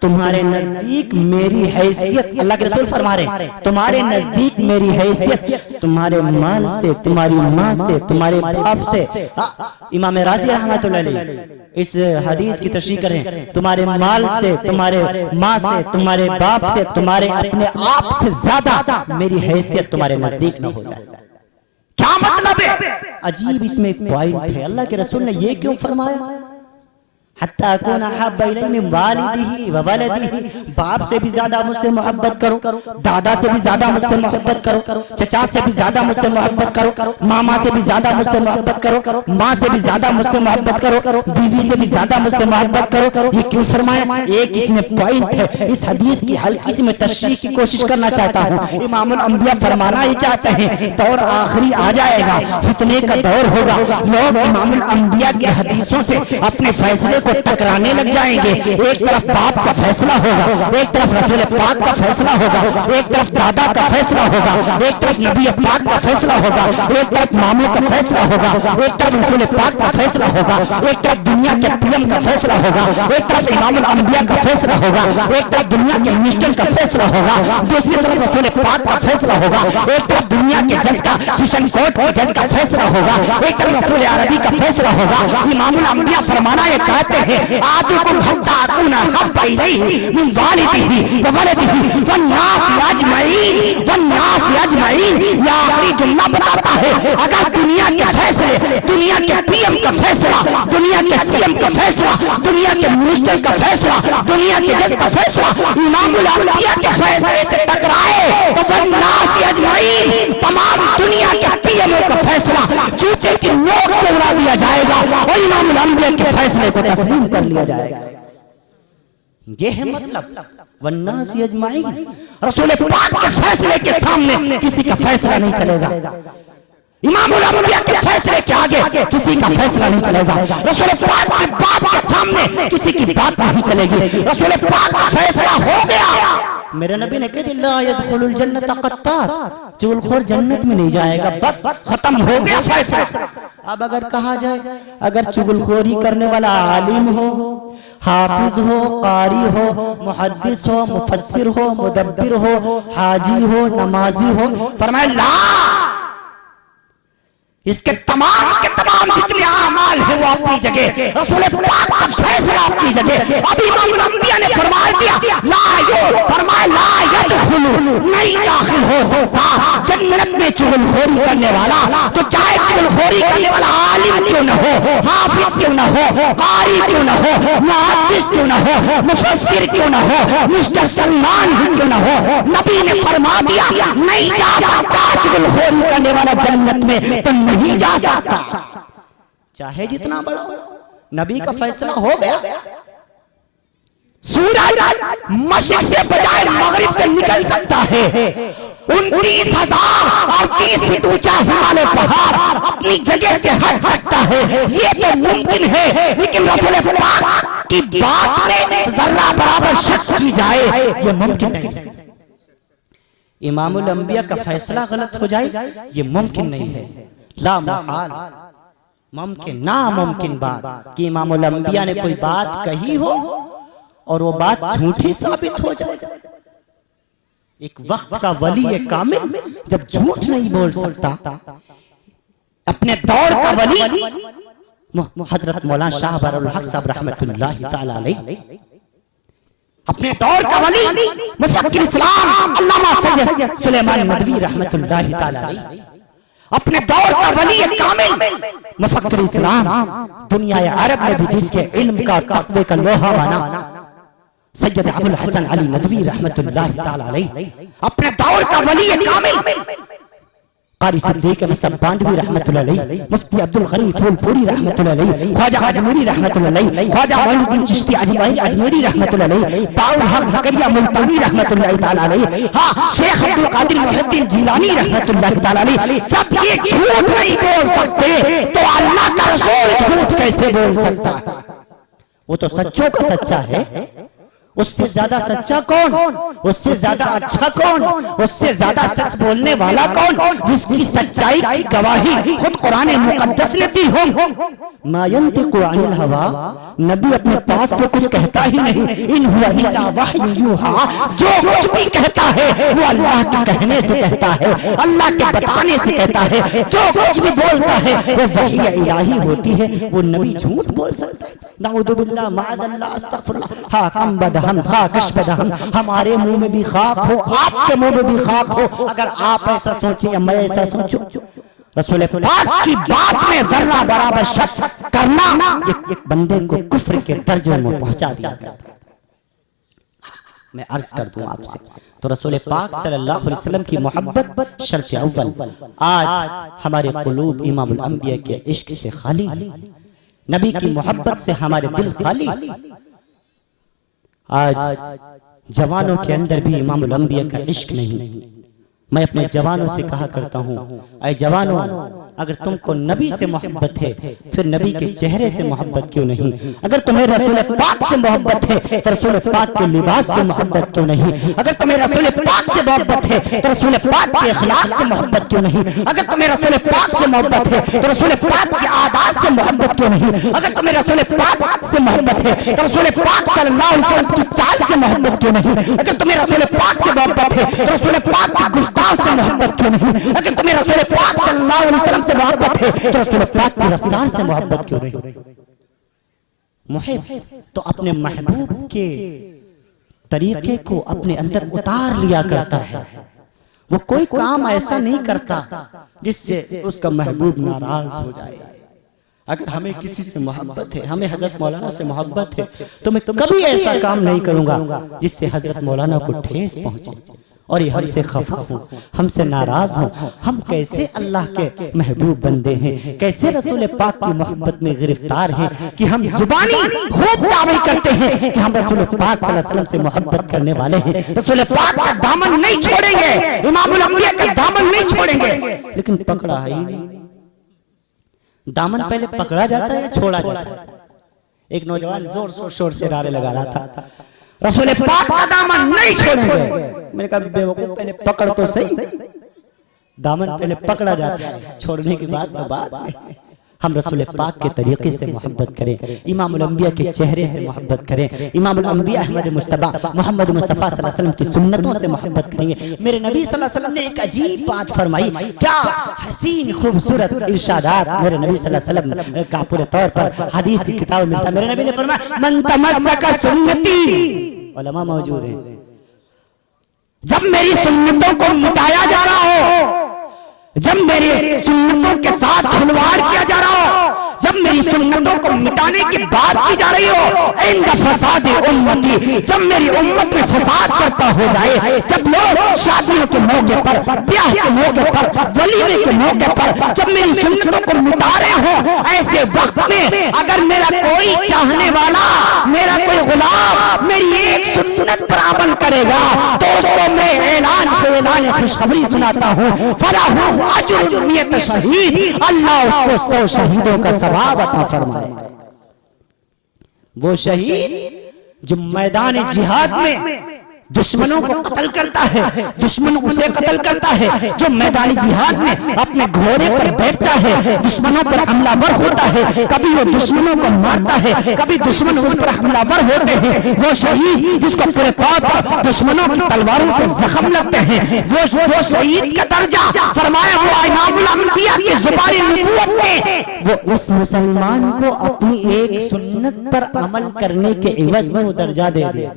تمہارے نزدیک میری حیثیت، اللہ کے رسول فرما رہے ہیں، تمہارے نزدیک میری حیثیت تمہارے مال سے، تمہاری ماں سے، تمہارے باپ سے۔ امام راضی رحمۃ اللہ علیہ اس حدیث کی تشریح کریں، تمہارے مال سے، تمہارے ماں سے، تمہارے باپ سے، تمہارے اپنے آپ سے زیادہ میری حیثیت تمہارے نزدیک نہ ہو جائے۔ کیا مطلب ہے؟ عجیب اس میں ایک پوائنٹ ہے، اللہ کے رسول نے یہ کیوں فرمایا؟ حتی اکون احب الی من والدہ و ولدہ، باپ سے بھی زیادہ مجھ سے محبت کرو، دادا سے بھی زیادہ مجھ سے محبت کرو، چچا سے بھی زیادہ مجھ سے محبت کرو، ماما سے بھی زیادہ مجھ سے محبت کرو، ماں سے بھی زیادہ مجھ سے محبت کرو، بیوی سے بھی زیادہ مجھ سے محبت کرو۔ یہ کیوں فرمایا؟ ایک اس میں پوائنٹ ہے، اس حدیث کی ہلکی سی میں تشریح کی کوشش کرنا چاہتا ہوں۔ امام الانبیاء فرمانا ہی چاہتے ہیں دور آخری آ جائے گا، فتنے کا دور ہوگا، لوگ امام الانبیاء کے حدیثوں سے اپنے فیصلے کو ٹکرانے لگ جائیں گے۔ ایک طرف باپ کا فیصلہ ہوگا، ایک طرف رسول پاک کا فیصلہ ہوگا، ایک طرف دادا کا فیصلہ ہوگا، ایک طرف نبی پاک کا فیصلہ ہوگا، ایک طرف ماموں کا فیصلہ ہوگا، ایک طرف رسول پاک کا فیصلہ ہوگا، ایک طرف دنیا کے پی ایم کا فیصلہ ہوگا، ایک طرف امام الانبیاء کا فیصلہ ہوگا، ایک طرف دنیا کے منسٹر کا فیصلہ ہوگا، دوسری طرف رسول پاک کا فیصلہ ہوگا، ایک طرف دنیا کے جج کا سیشن کورٹ کے جج کا فیصلہ ہوگا، ایک طرف رسول عربی کا فیصلہ ہوگا۔ امام الانبیاء فرمانا یہ کہتے ہیں آدکم حتی اکون احب الیہ من والدہ و ولدہ والناس اجمعین، والناس اجمعین۔ یہ آخری جملہ بتاتا ہے اگر دنیا کے فیصلے، دنیا کے پی ایم کا فیصلہ، دنیا کے سی ایم کا فیصلہ، دنیا کے منسٹر کا فیصلہ، دنیا کے جج کا فیصلہ امام الانبیاء کے فیصلے سے ٹکرائے تو والناس اجمعین، تمام دنیا کے پی ایم کا فیصلہ جوتے کی نوک سے اڑا دیا جائے گا اور امام الانبیاء کے فیصلے کو تسلیم کر لیا جائے گا۔ یہ ہے مطلب والناس اجمعین، رسول پاک کے فیصلے کے سامنے کسی کا فیصلہ نہیں چلے گا، امام الانبیاء کے فیصلے کے آگے کسی کا فیصلہ نہیں چلے گا، رسول پاک کے باپ کے سامنے کسی کی بات نہیں چلے گی، رسول پاک کا فیصلہ ہو گیا۔ میرے نبی نے کہا دی لا يدخل الجنت قطار، چغلخور جنت میں نہیں جائے گا، بس ختم ہو گیا فیصلہ۔ اب اگر کہا جائے اگر چغلخوری کرنے والا عالم ہو، حافظ ہو، قاری ہو، محدث ہو، مفسر ہو، مدبر ہو، حاجی ہو، نمازی ہو، فرمایا لا، اس کے تمام جتنے اعمال ہیں وہ اپنی جگہ، رسول پاک کا فیصلہ اپنی جگہ۔ اب امام الانبیاء نے فرما دیا فرمایا لا يدخل، نہیں داخل ہو سکتا جنت میں چغلخوری کرنے والا، تو چاہے چغلخوری کرنے والا عالم کیوں نہ ہو، حافظ کیوں نہ ہو، قاری کیوں نہ ہو، محدث کیوں نہ ہو، مفسر کیوں نہ ہو، مسٹر سلمان ہی کیوں نہ ہو، نبی نے فرما دیا نہیں جا سکتا چغلخوری کرنے والا جنت میں، تو نہیں جا سکتا چاہے جتنا بڑا ہو۔ نبی کا فیصلہ ہو گیا، سورج مشرق سے بجائے مغرب سے نکل سکتا ہے، 29,000 اور 30 فٹ اونچا ہمالیہ پہاڑ اپنی جگہ سے ہٹ سکتا ہے، یہ تو ممکن ہے، لیکن رسول پاک کی بات میں ذرہ برابر شک کی جائے یہ ممکن نہیں ہے۔ امام الانبیاء کا فیصلہ غلط ہو جائے یہ ممکن نہیں ہے، لا محال، ممکن ناممکن بات کہ امام الانبیاء نے کوئی بات کہی ہو اور وہ بات جھوٹی ثابت ہو جائے۔ ایک وقت کا ولی کامل جب جھوٹ نہیں بول سکتا، اپنے دور کا ولی حضرت مولانا شاہ بہر الحق صاحب رحمت اللہ تعالی علیہ، اپنے دور کا ولی مفکر اسلام علامہ سید سلیمان ندوی رحمت اللہ تعالی علیہ، اپنے دور کا ولی کامل مفکر اسلام، دنیا عرب میں بھی جس کے علم کا تقوی کا لوہا مانا سید ابو الحسن علی ندوی رحمت اللہ تعالی علیہ، اپنے دور کا ولی کامل قاری صدیق مصعب باندھوی رحمت اللہ علیہ، مفتی عبدالغنی پھولپوری رحمت اللہ علیہ، خواجہ اجمیری رحمت اللہ علیہ، خواجہ معین الدین چشتی اجمیری رحمت اللہ علیہ، باؤ الحق زکریا ملتانی رحمت اللہ تعالی علیہ، ہاں شیخ عبدالقادر محی الدین جیلانی رحمت اللہ تعالی علیہ۔ جب یہ جھوٹ نہیں بول سکتے تو اللہ کا رسول جھوٹ کیسے بول سکتا ہے؟ وہ تو سچوں کا سچا ہے، اس سے زیادہ سچا کون، اس سے زیادہ اچھا کون، اس سے زیادہ سچ بولنے والا کون، جس کی سچائی کی گواہی خود قرآن مقدس نے دی ہو۔ ما ينطق عن الهوى، نبی اپنے پاس سے کچھ کہتا ہی نہیں، ان هو الا وحی یوحی، جو کچھ بھی کہتا ہے وہ اللہ کے کہنے سے کہتا ہے، اللہ کے بتانے سے کہتا ہے، جو کچھ بھی بولتا ہے وہ وحی الہی ہوتی ہے۔ وہ نبی جھوٹ بول سکتا ہے؟ نعوذ باللہ، معاذ اللہ، استغفر اللہ، ہاں کم بدہم خاکش بدہم، ہمارے منہ میں بھی خاک ہو، آپ کے منہ میں بھی خاک ہو، اگر آپ ایسا سوچیں یا میں ایسا سوچوں۔ رسول پاک کی بات میں ذرہ برابر شک کر کرنا یہ بندے کو کفر کے درجے میں پہنچا دیا کرتا ہے۔ میں عرض کر دوں آپ سے، تو رسول پاک صلی اللہ علیہ وسلم کی محبت شرط اول۔ آج ہمارے قلوب امام الانبیاء کے عشق سے خالی، نبی کی محبت سے ہمارے دل خالی۔ آج جوانوں کے اندر بھی امام الانبیاء کا عشق نہیں۔ میں اپنے جوانوں سے کہا کرتا ہوں، اے جوانوں، اگر تم کو نبی سے محبت ہے پھر نبی کے چہرے سے محبت کیوں نہیں؟ اگر تمہیں رسول پاک سے محبت ہے تو رسول پاک کے لباس سے محبت کیوں نہیں؟ اگر تمہیں رسول پاک سے محبت ہے تو رسول پاک کے اخلاق سے محبت کیوں نہیں؟ اگر تمہیں رسول پاک سے محبت ہے تو رسول پاک کے عادات سے محبت کیوں نہیں؟ اگر تمہیں رسول پاک سے محبت ہے تو رسول پاک صلی اللہ علیہ وسلم کی چال سے محبت کیوں نہیں؟ اگر تمہیں رسول پاک سے محبت ہے تو رسول پاک کی گستاخ سے محبت کیوں نہیں؟ اگر تمہیں رسول پاک صلی اللہ علیہ وسلم سے محبت ہے تو رسول پاک کی رفتار سے محبت کیوں نہیں؟ محب تو اپنے محبوب کے طریقے کو اپنے اندر اتار لیا کرتا ہے۔ وہ کوئی کام ایسا نہیں کرتا جس سے اس کا محبوب ناراض ہو جائے۔ اگر ہمیں کسی سے محبت ہے، ہمیں حضرت مولانا سے محبت ہے، تو میں کبھی ایسا کام نہیں کروں گا جس سے حضرت مولانا کو ٹھیس پہنچے اور یہ ہم سے خفا ہوں، ہم سے ناراض ہوں۔ ہم کیسے اللہ کے محبوب بندے ہیں، کیسے رسول پاک کی محبت میں گرفتار ہیں کہ ہم زبانی خوب دعوی کرتے ہیں کہ ہم رسول پاک صلی اللہ علیہ وسلم سے محبت کرنے والے ہیں، رسول پاک کا دامن نہیں چھوڑیں گے، امام الانبیاء کا دامن نہیں چھوڑیں گے، لیکن پکڑا ہے ہی نہیں۔ دامن پہلے پکڑا جاتا ہے یا چھوڑا جاتا ہے؟ ایک نوجوان زور شور سے نعرے لگا رہا تھا، رسول پاک کا دامن نہیں چھوڑیں گے۔ میں نے کہا بے وقوف، پہلے پکڑ تو صحیح، دامن پہلے پکڑا جاتا ہے، چھوڑنے کی بات تو بات نہیں۔ ہم رسول پاک کے طریقے سے محبت کریں، امام الانبیاء کے چہرے سے محبت کریں، امام الانبیاء احمد مجتبی محمد مصطفیٰ صلی اللہ علیہ وسلم کی سنتوں سے محبت کریں گے۔ میرے نبی صلی اللہ علیہ وسلم نے ایک عجیب بات فرمائی، کیا حسین خوبصورت ارشادات میرے نبی صلی اللہ علیہ وسلم کا پورے طور پر حدیث کی کتاب ملتا ہے۔ میرے نبی نے فرمایا من تمسک سنتی، علماء موجود ہیں، جب میری سنتوں کو مٹایا جا رہا ہو، جب میری سنتوں کے ساتھ کھلواڑ کیا جا رہا ہو، جب میری سنتوں کو مٹانے کی بات کی جا رہی ہو، عند فساد امتی، جب میری امت میں فساد برپا ہو جائے، جب لوگ شادیوں کے موقع پر، بیاہ کے موقع پر، ولیمے کے موقع پر جب میری سنتوں کو مٹا رہے ہوں، ایسے وقت میں اگر میرا کوئی چاہنے والا، میرا کوئی غلام میری ایک سنت پر عمل کرے گا تو اس کو میں اعلان خوشخبری سناتا ہوں، فلاح اجر نیت شہید، اللہ اس کو 100 شہیدوں کا ثواب عطا فرمائے گا۔ وہ شہید جو میدان جہاد میں دشمنوں کو قتل کرتا ہے، دشمن اسے قتل کرتا ہے، جو میدان جہاد میں اپنے گھوڑے پر بیٹھتا ہے، دشمنوں پر حملہ ور ہوتا ہے، کبھی وہ دشمنوں کو مارتا ہے، کبھی دشمن اس پر حملہ ور ہوتے ہیں، وہ شہید جس کو پورے پاؤں پر دشمنوں کی تلواروں سے زخم لگتے ہیں، وہ شہید کا درجہ فرمایا وہ امام الانبیاء کی زبان نبوت میں وہ اس مسلمان کو اپنی ایک سنت پر عمل کرنے کے عوض میں وہ درجہ دے دیا۔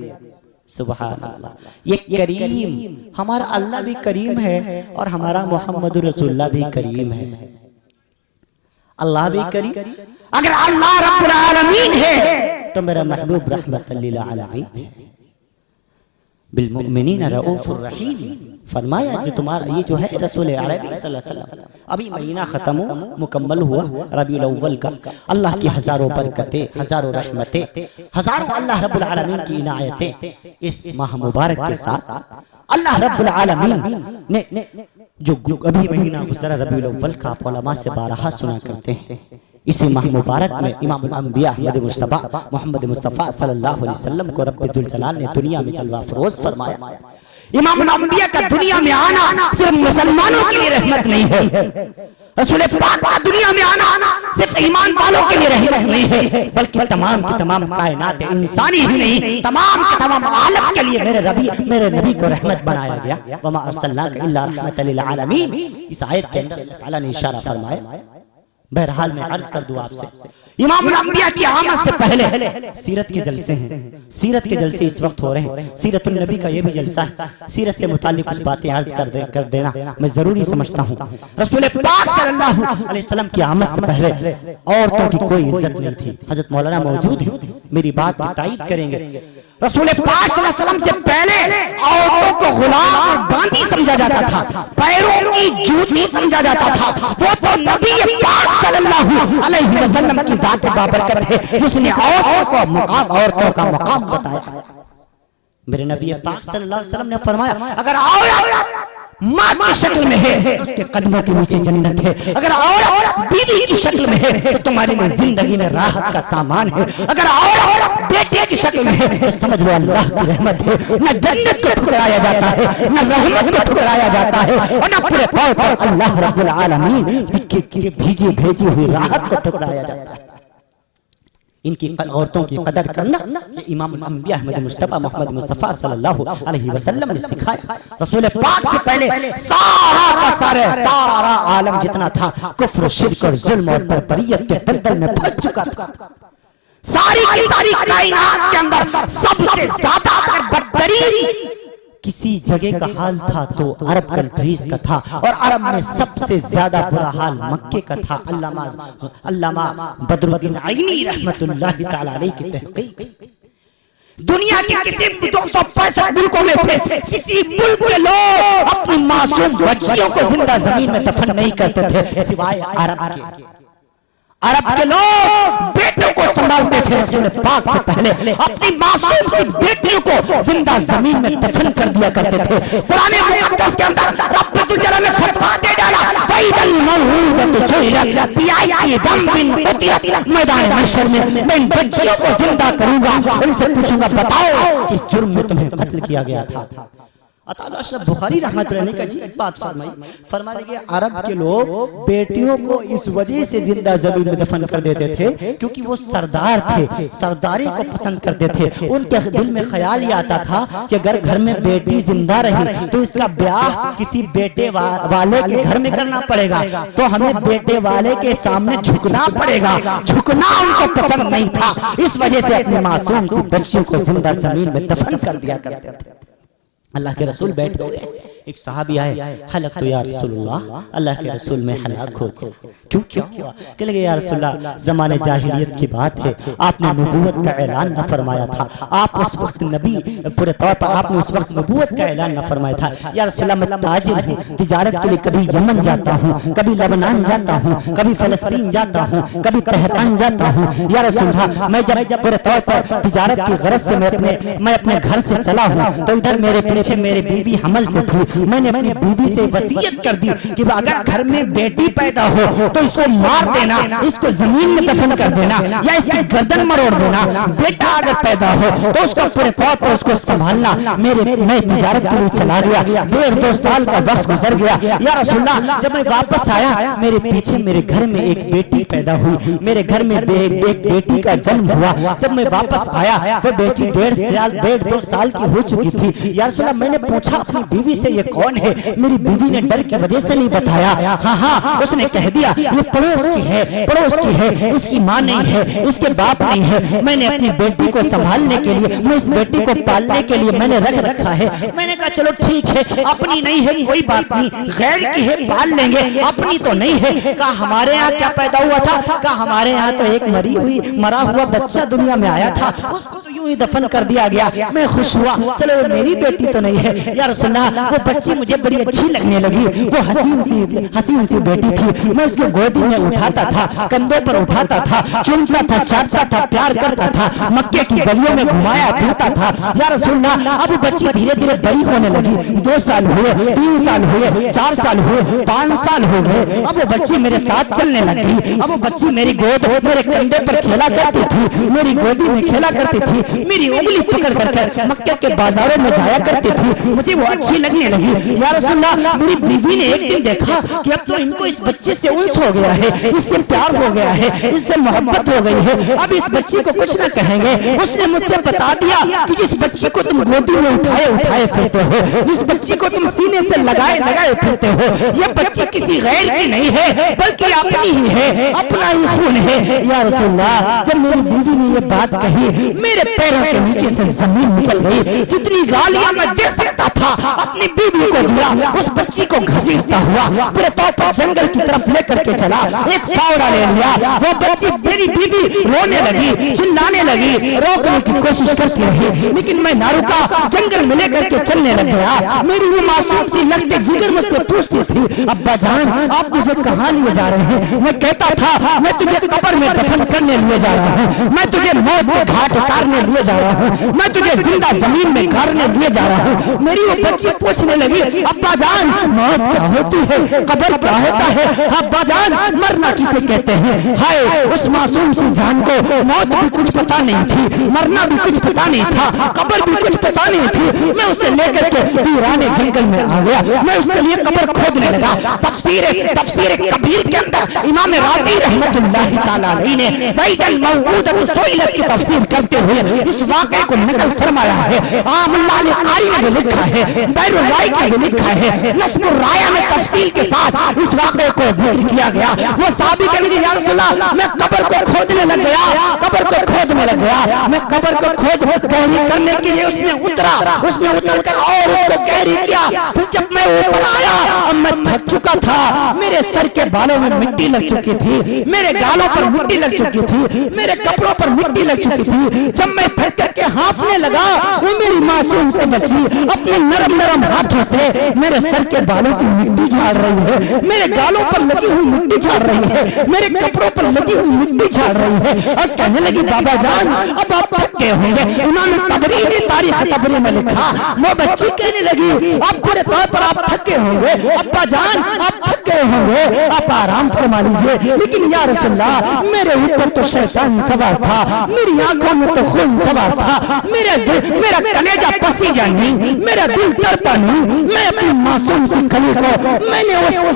سبحان اللہ، یہ کریم، ہمارا اللہ بھی کریم ہے اور ہمارا محمد رسول اللہ بھی کریم ہے۔ اللہ بھی کریم، اگر اللہ رب العالمین ہے تو میرا محبوب رحمت للعالمین ہے، بالمؤمنین رؤوف الرحیم۔ فرمایا جو تمہارا یہ جو ہے رسول عربی صلی اللہ علیہ وسلم، ابھی مہینہ ختم ہوا، مکمل ہوا ربیع الاول کا، اللہ کی ہزاروں برکتیں، ہزاروں رحمتیں، ہزاروں اللہ رب العالمین کی عنایتیں اس ماہ مبارک کے ساتھ۔ اللہ رب العالمین نے جو ابھی مہینہ گزرا ربیع الاول کا، آپ علماء سے بارہا سنا کرتے ہیں، اسی ماہ مبارک میں امام الانبیاء احمد مجتبی محمد مصطفیٰ صلی اللہ علیہ وسلم کو رب ذوالجلال نے دنیا میں جلوہ افروز فرمایا۔ امام الانبیاء کا دنیا میں آنا صرف مسلمانوں کے لیے رحمت نہیں ہے، رسول پاک کا دنیا میں آنا صرف ایمان والوں کے لیے رحمت نہیں ہے، بلکہ تمام کی تمام کائنات انسانی ہی نہیں، تمام کے تمام عالم کے لیے میرے نبی کو رحمت بنایا گیا۔ وما ارسلناک الا رحمۃ للعالمین، اس آیت کے اندر اللہ تعالیٰ نے اشارہ فرمایا۔ بہرحال میں عرض کر دوں آپ سے، امام الانبیاء کی آمد سے پہلے سیرت کے جلسے ہیں، سیرت کے جلسے اس وقت ہو رہے ہیں، سیرت النبی کا یہ بھی جلسہ ہے، سیرت سے متعلق کچھ باتیں عرض کر دینا میں ضروری سمجھتا ہوں۔ رسول پاک صلی اللہ علیہ وسلم کی آمد سے پہلے عورتوں کی کوئی عزت نہیں تھی۔ حضرت مولانا موجود ہیں، میری بات کی تائید کریں گے۔ رسول پاک صلی اللہ علیہ وسلم سے پہلے عورتوں کو غلام اور باندی سمجھا جاتا تھا، پیروں کی جوتی سمجھا جاتا تھا۔ وہ تو نبی پاک صلی اللہ علیہ وسلم کی ذات بابرکت ہے جس نے عورتوں کا مقام بتایا۔ میرے نبی پاک صلی اللہ علیہ وسلم نے فرمایا اگر عورت ماں کی شکل میں ہے تو اس کے قدموں کے نیچے جنت ہے، اگر عورت بیوی کی شکل میں ہے تو تمہارے لیے زندگی میں راحت کا سامان ہے، اگر عورت بیٹے کی شکل میں ہے تو سمجھ لو اللہ کی رحمت ہے۔ نہ جنت کو ٹھکرایا جاتا ہے، نہ رحمت کو ٹھکرایا جاتا ہے، اور نہ پورے طور پر اللہ رب العالمین کی بھیجی ہوئی راحت کو ٹھکرایا جاتا ہے۔ ان کی عورتوں کی قدر کرنا یہ امام الانبیاء احمد مصطفیٰ محمد مصطفیٰ صلی اللہ علیہ وسلم نے سکھایا۔ رسول پاک سے پہلے سارا عالم جتنا تھا کفر، شرک اور ظلم اور بربریت کے دلدل میں پھنس چکا تھا۔ ساری کی ساری کائنات کے اندر سب سے زیادہ اگر بدترین کسی جگہ کا حال تھا تو عرب کنٹریز کا تھا، اور عرب میں سب سے زیادہ برا حال مکے کا تھا۔ علامہ بدر الدین عینی رحمت اللہ تعالی علیہ کی تحقیق، دنیا کے کسی 265 ملکوں میں سے کسی ملک کے لوگ اپنی معصوم بچیوں کو زندہ زمین میں دفن نہیں کرتے تھے سوائے عرب کے۔ عرب کے لوگ بیٹوں کو سنبھالتے تھے، رسول پاک سے پہلے اپنی معصوم سی بیٹیوں کو زندہ زمین میں دفن کر دیا کرتے تھے۔ قرآن مقدس کے اندر رب الجلال نے فتویٰ دے ڈالا فَإِذَا الْمَوْءُودَةُ سُئِلَتْ بِأَيِّ ذَنبٍ قُتِلَتْ، میدان محشر میں ان بچیوں کو زندہ کروں گا، ان سے پوچھوں گا بتاؤ کس جرم میں تمہیں قتل کیا گیا تھا۔ عطاء اشرف بخاری رحمت اللہ علیہ کا جی ایک بات فرمانے کہ عرب کے لوگ بیٹیوں کو اس وجہ سے زندہ زمین میں دفن کر دیتے تھے کیونکہ وہ سردار تھے، سرداری کو پسند کرتے تھے۔ ان کے دل میں خیال یہ آتا تھا کہ اگر گھر میں بیٹی زندہ رہی تو اس کا بیاہ کسی بیٹے والے کے گھر میں کرنا پڑے گا، تو ہمیں بیٹے والے کے سامنے جھکنا پڑے گا۔ جھکنا ان کو پسند نہیں تھا، اس وجہ سے اپنے معصوم سی بچیوں کو زندہ زمین میں دفن کر دیا کرتے تھے۔ اللہ کے رسول بیٹھ گئے، ایک صحابی آئے، حلق تو یا رسول اللہ کے رسول میں ہلاک ہو گیا۔ کیوں کیا ہوا؟ کہ لگے یا رسول اللہ زمانے جاہلیت کی بات ہے، آپ نے نبوت کا اعلان نہ فرمایا تھا، آپ اس وقت نبی پورے طور پر آپ نے اس وقت نبوت کا اعلان نہ فرمایا تھا۔ یا رسول اللہ میں تاجر ہوں، تجارت کے لیے کبھی یمن جاتا ہوں، کبھی لبنان جاتا ہوں، کبھی فلسطین جاتا ہوں، کبھی تہران جاتا ہوں۔ یا رسول اللہ میں جب پورے طور پر تجارت کی غرض سے میں اپنے گھر سے چلا ہوں تو ادھر میرے پیچھے میری بیوی حمل سے تھی، میں نے اپنی بیوی سے وصیت کر دی کہ اگر گھر میں بیٹی پیدا ہو تو اس کو مار دینا، اس کو زمین میں دفن کر دینا یا اس کی گردن مروڑ دینا۔ بیٹا اگر پیدا ہو تو اس کو پورے طور پر اس کو سنبھالنا۔ میں تجارت کے لیے چلا گیا، 1.5-2 سال کا وقت گزر گیا۔ یا رسول اللہ جب میں واپس آیا میرے پیچھے میرے گھر میں ایک بیٹی پیدا ہوئی، میرے گھر میں ایک بیٹی کا جنم ہوا۔ جب میں واپس آیا وہ بیٹی 1.5-2 سال کی ہو چکی تھی۔ یا رسول اللہ میں نے پوچھا اپنی بیوی سے یہ کون ہے؟ میری بیوی نے ڈر کی وجہ سے نہیں بتایا، ہاں اس نے کہہ دیا یہ پڑوس کی ہے، اس کی ماں نہیں ہے، اس کے باپ نہیں ہے۔ میں نے اپنی بیٹی کو سنبھالنے کے لیے، میں اس بیٹی کو پالنے کے لیے میں نے رکھ رکھا ہے۔ میں نے کہا چلو ٹھیک ہے، اپنی نہیں ہے کوئی بات نہیں، غیر کی ہے پال لیں گے، اپنی تو نہیں ہے۔ کہا ہمارے ہاں کیا پیدا ہوا تھا؟ کہا ہمارے ہاں تو ایک مرا ہوا بچہ دنیا میں آیا تھا، اس کو تو یوں ہی دفن کر دیا گیا۔ میں خوش ہوا، چلو میری بیٹی تو نہیں ہے۔ یا رسول اللہ وہ بچی مجھے بڑی اچھی لگنے لگی، وہ حسین سی بیٹی تھی، میں اس کے گودی میں اٹھاتا تھا، کندھوں پر اٹھاتا تھا، چومتا تھا، چاٹتا تھا، پیار کرتا تھا، مکے کی گلیوں میں گھمایا پھرتا تھا۔ یا رسول اللہ اب بچی دھیرے دھیرے بڑی ہونے لگی، 2 سال ہوئے، 3 سال ہوئے، 4 سال ہوئے، 5 سال ہو گئے۔ اب وہ بچی میرے ساتھ چلنے لگ گئی، اب وہ بچی میری گود میرے کندھے پر کھیلا کرتی تھی، میری گودی میں کھیلا کرتی تھی، میری انگلی پکڑ کر مکے کے بازاروں میں جایا کرتی تھی، مجھے وہ اچھی لگنے لگی۔ یا رسول اللہ میری بیوی نے ایک دن دیکھا کہ اب تو ان کو اس بچے سے انس ہو گیا ہے، اس سے پیار ہو گیا ہے، اس سے محبت ہو گئی ہے، اب اس بچی کو کچھ نہ کہیں گے۔ اس نے مجھ سے بتا دیا کہ جس بچی کو تم گودی میں اٹھائے پھرتے ہو، جس بچی کو کو تم سینے سے لگائے لگائے پھرتے ہو، یہ بچی کسی غیر کی نہیں ہے بلکہ اپنی ہی ہے، اپنا ہی خون ہے۔ یا رسول اللہ جب میری بیوی نے یہ بات کہی میرے پیروں کے نیچے سے زمین نکل گئی، جتنی گالیاں میں دے سکتا تھا اپنی بیوی کو دیا، اس بچی کو گھسیٹتا ہوا پورے طور پر جنگل کی طرف لے کر کے چلا، ایک فاوڑا لے لیا، وہ بچی میری بیوی رونے لگی، چلانے لگی، روکنے کی کوشش کرتی رہی لیکن میں نہ رکا، جنگل میں لے کر کے چلنے لگ گیا۔ میری وہ معصوم سی لگتے جگر مجھ سے پوچھتی تھی ابا جان آپ مجھے کہاں لیے جا رہے ہیں؟ میں کہتا تھا میں تجھے قبر میں دفن کرنے لیے جا رہا ہوں، میں تجھے موت کے گھاٹ اتارنے لیے جا رہا ہوں، میں تجھے زندہ زمین میں گاڑنے لیے جا رہا ہوں۔ میری وہ بچی پوچھنے لگی ابا جان موت کیا ہوتی ہے، قبر کیا ہوتا ہے، ابا جان مرنا کسے کہتے ہیں؟ ہائے اس معصوم سی جان کو موت بھی کچھ پتا نہیں تھی، مرنا بھی کچھ پتا نہیں تھا، قبر بھی کچھ پتا نہیں تھی۔ میں اسے لے کر کے ویرانے جنگل میں آ گیا، میں اس کے لیے قبر کھودنے لگا۔ تفسیر کبیر کے اندر امام راضی رحمت اللہ تعالیٰ علیہ نے وَإِذَا الْمَوْءُودَةُ سُئِلَتْ کی تفسیر کرتے ہوئے اس واقعے کو نقل فرمایا ہے۔ عام اللہ علیہ قاری نے بھی لکھا ہے، بیر الرائی نے بھی لکھا ہے، نصب الرایا میں تفصیل کے ساتھ اس واقعے کو ذکر کیا گیا۔ وہ صحابی کہنے لگے یا رسول اللہ میں قبر کو کھودنے لگ گیا، قبر کو کھودنے لگ گیا، میں قبر کو کھود گہری کرنے کے لیے اس میں اترا، اس میں اتر کر اور اس کو گہری کیا۔ پھر جب میں اوپر آیا اب میں تھک چکا تھا، میرے سر کے بالوں میں مٹی لگ چکی تھی، میرے گالوں پر مٹی لگ چکی تھی، میرے کپڑوں پر مٹی لگ چکی تھی۔ جب میں تھک کر کے ہانفنے لگا وہ میری معصوم سے بچی اپنے نرم نرم ہاتھوں سے میرے سر کے بالوں کی مٹی جھاڑ رہی ہے، میرے گالوں پر لگی ہوئی مٹی جھاڑ رہی ہے، میرے کپڑوں پر لگی ہوئی مٹی جھاڑ رہی ہے اور کہنے لگی بابا جان اب آپ تھک گئے ہوں گے۔ انہوں نے تبری تاریخ تبری میں لکھا، وہ بچی کہنے لگی اب پورے طور پر آپ تھک گئے ہوں گے، ابا جان آپ تھک گئے ہوں گے، آپ آرام فرما لیجئے، لیکن یا رسول اللہ میرے اوپر تو شیطان سوار تھا، میری آنکھوں میں تو خون سوار تھا، میرا کلیجہ پسیجا نہیں، میرا دل تڑپا نہیں۔ میں اپنی معصوم سی کلی کو میں نے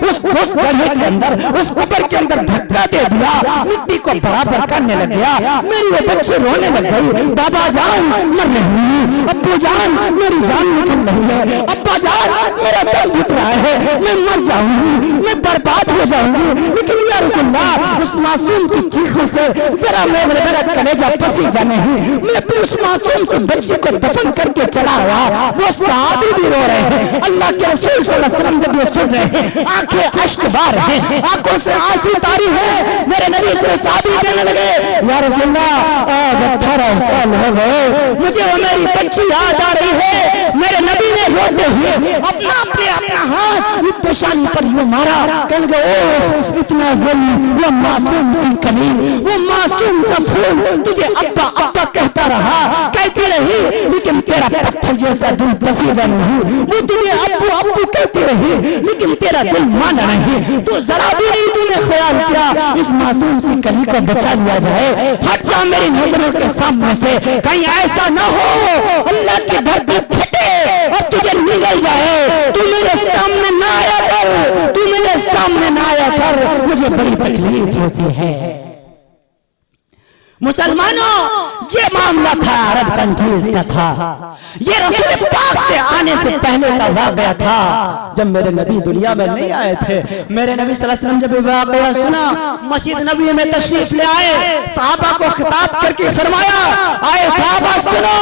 اس گڑھے کے اندر اس قبر کے اندر دھکا دے دیا، مٹی کو برابر کرنے لگ گیا۔ میری وہ بچی رونے لگ گئی بابا جان مر رہی ہوں، ابو جان میری جان نکل رہی ہے، ابا جان میرا دل گھٹ رہا ہے، میں مر جاؤں گی، میں برباد ہو جاؤں گی۔ لیکن یا رسول اللہ اس معصوم کی چیخوں سے ذرا میرا کلیجہ پسیجا نہیں۔ میں اپنی اس معصوم سے بچی کو دفن کر کے چلا آیا، وہ صحابی بھی رو رہے ہیں، اللہ کے رسول صلی اللہ علیہ وسلم جب یہ سن رہے ہیں آنکھیں اشک بار ہیں، آنکھوں سے آنسو تاری ہیں۔ میرے نبی سے صحابی کہنے لگے یا رسول اللہ آج 18 سال ہو گئے مجھے وہ میری بچی یاد آ رہی ہے۔ میرے نبی نے روتے ہوئے اپنا ہاتھ پیشانی پر یوں مارا، کہنے لگے اوف اتنا ظلم، وہ معصوم سی کلی، وہ معصوم سا پھول تجھے ابا ابا کہتا رہا، کہتی رہی، لیکن تیرا پتھر جیسا دل پسیجا نہیں، وہ تجھے ابو ابو کہتی رہی لیکن تیرا دل مانا نہیں۔ تو ذرا بھی نہیں تو نے خیال کیا اس معصوم سی کلی کو بچا لیا جائے، ہٹ جا میری نظروں کے سامنے سے، کہیں ایسا نہ ہو اللہ کے گھر پہ پھٹے اور تجھے نگل جائے۔ تو میرے سامنے نہ آیا کر، تو میرے سامنے نہ آیا کر، مجھے بڑی تکلیف ہوتی ہے۔ مسلمانوں یہ معاملہ تھا عرب کنٹریز کا تھا، یہ رسول پاک سے آنے سے پہلے کا واقعہ تھا جب میرے نبی دنیا میں نہیں آئے تھے۔ میرے نبی صلی اللہ علیہ وسلم جب یہ واقعہ سنا مسجد نبی میں تشریف لے آئے، صحابہ کو خطاب کر کے فرمایا آئے صحابہ سنو،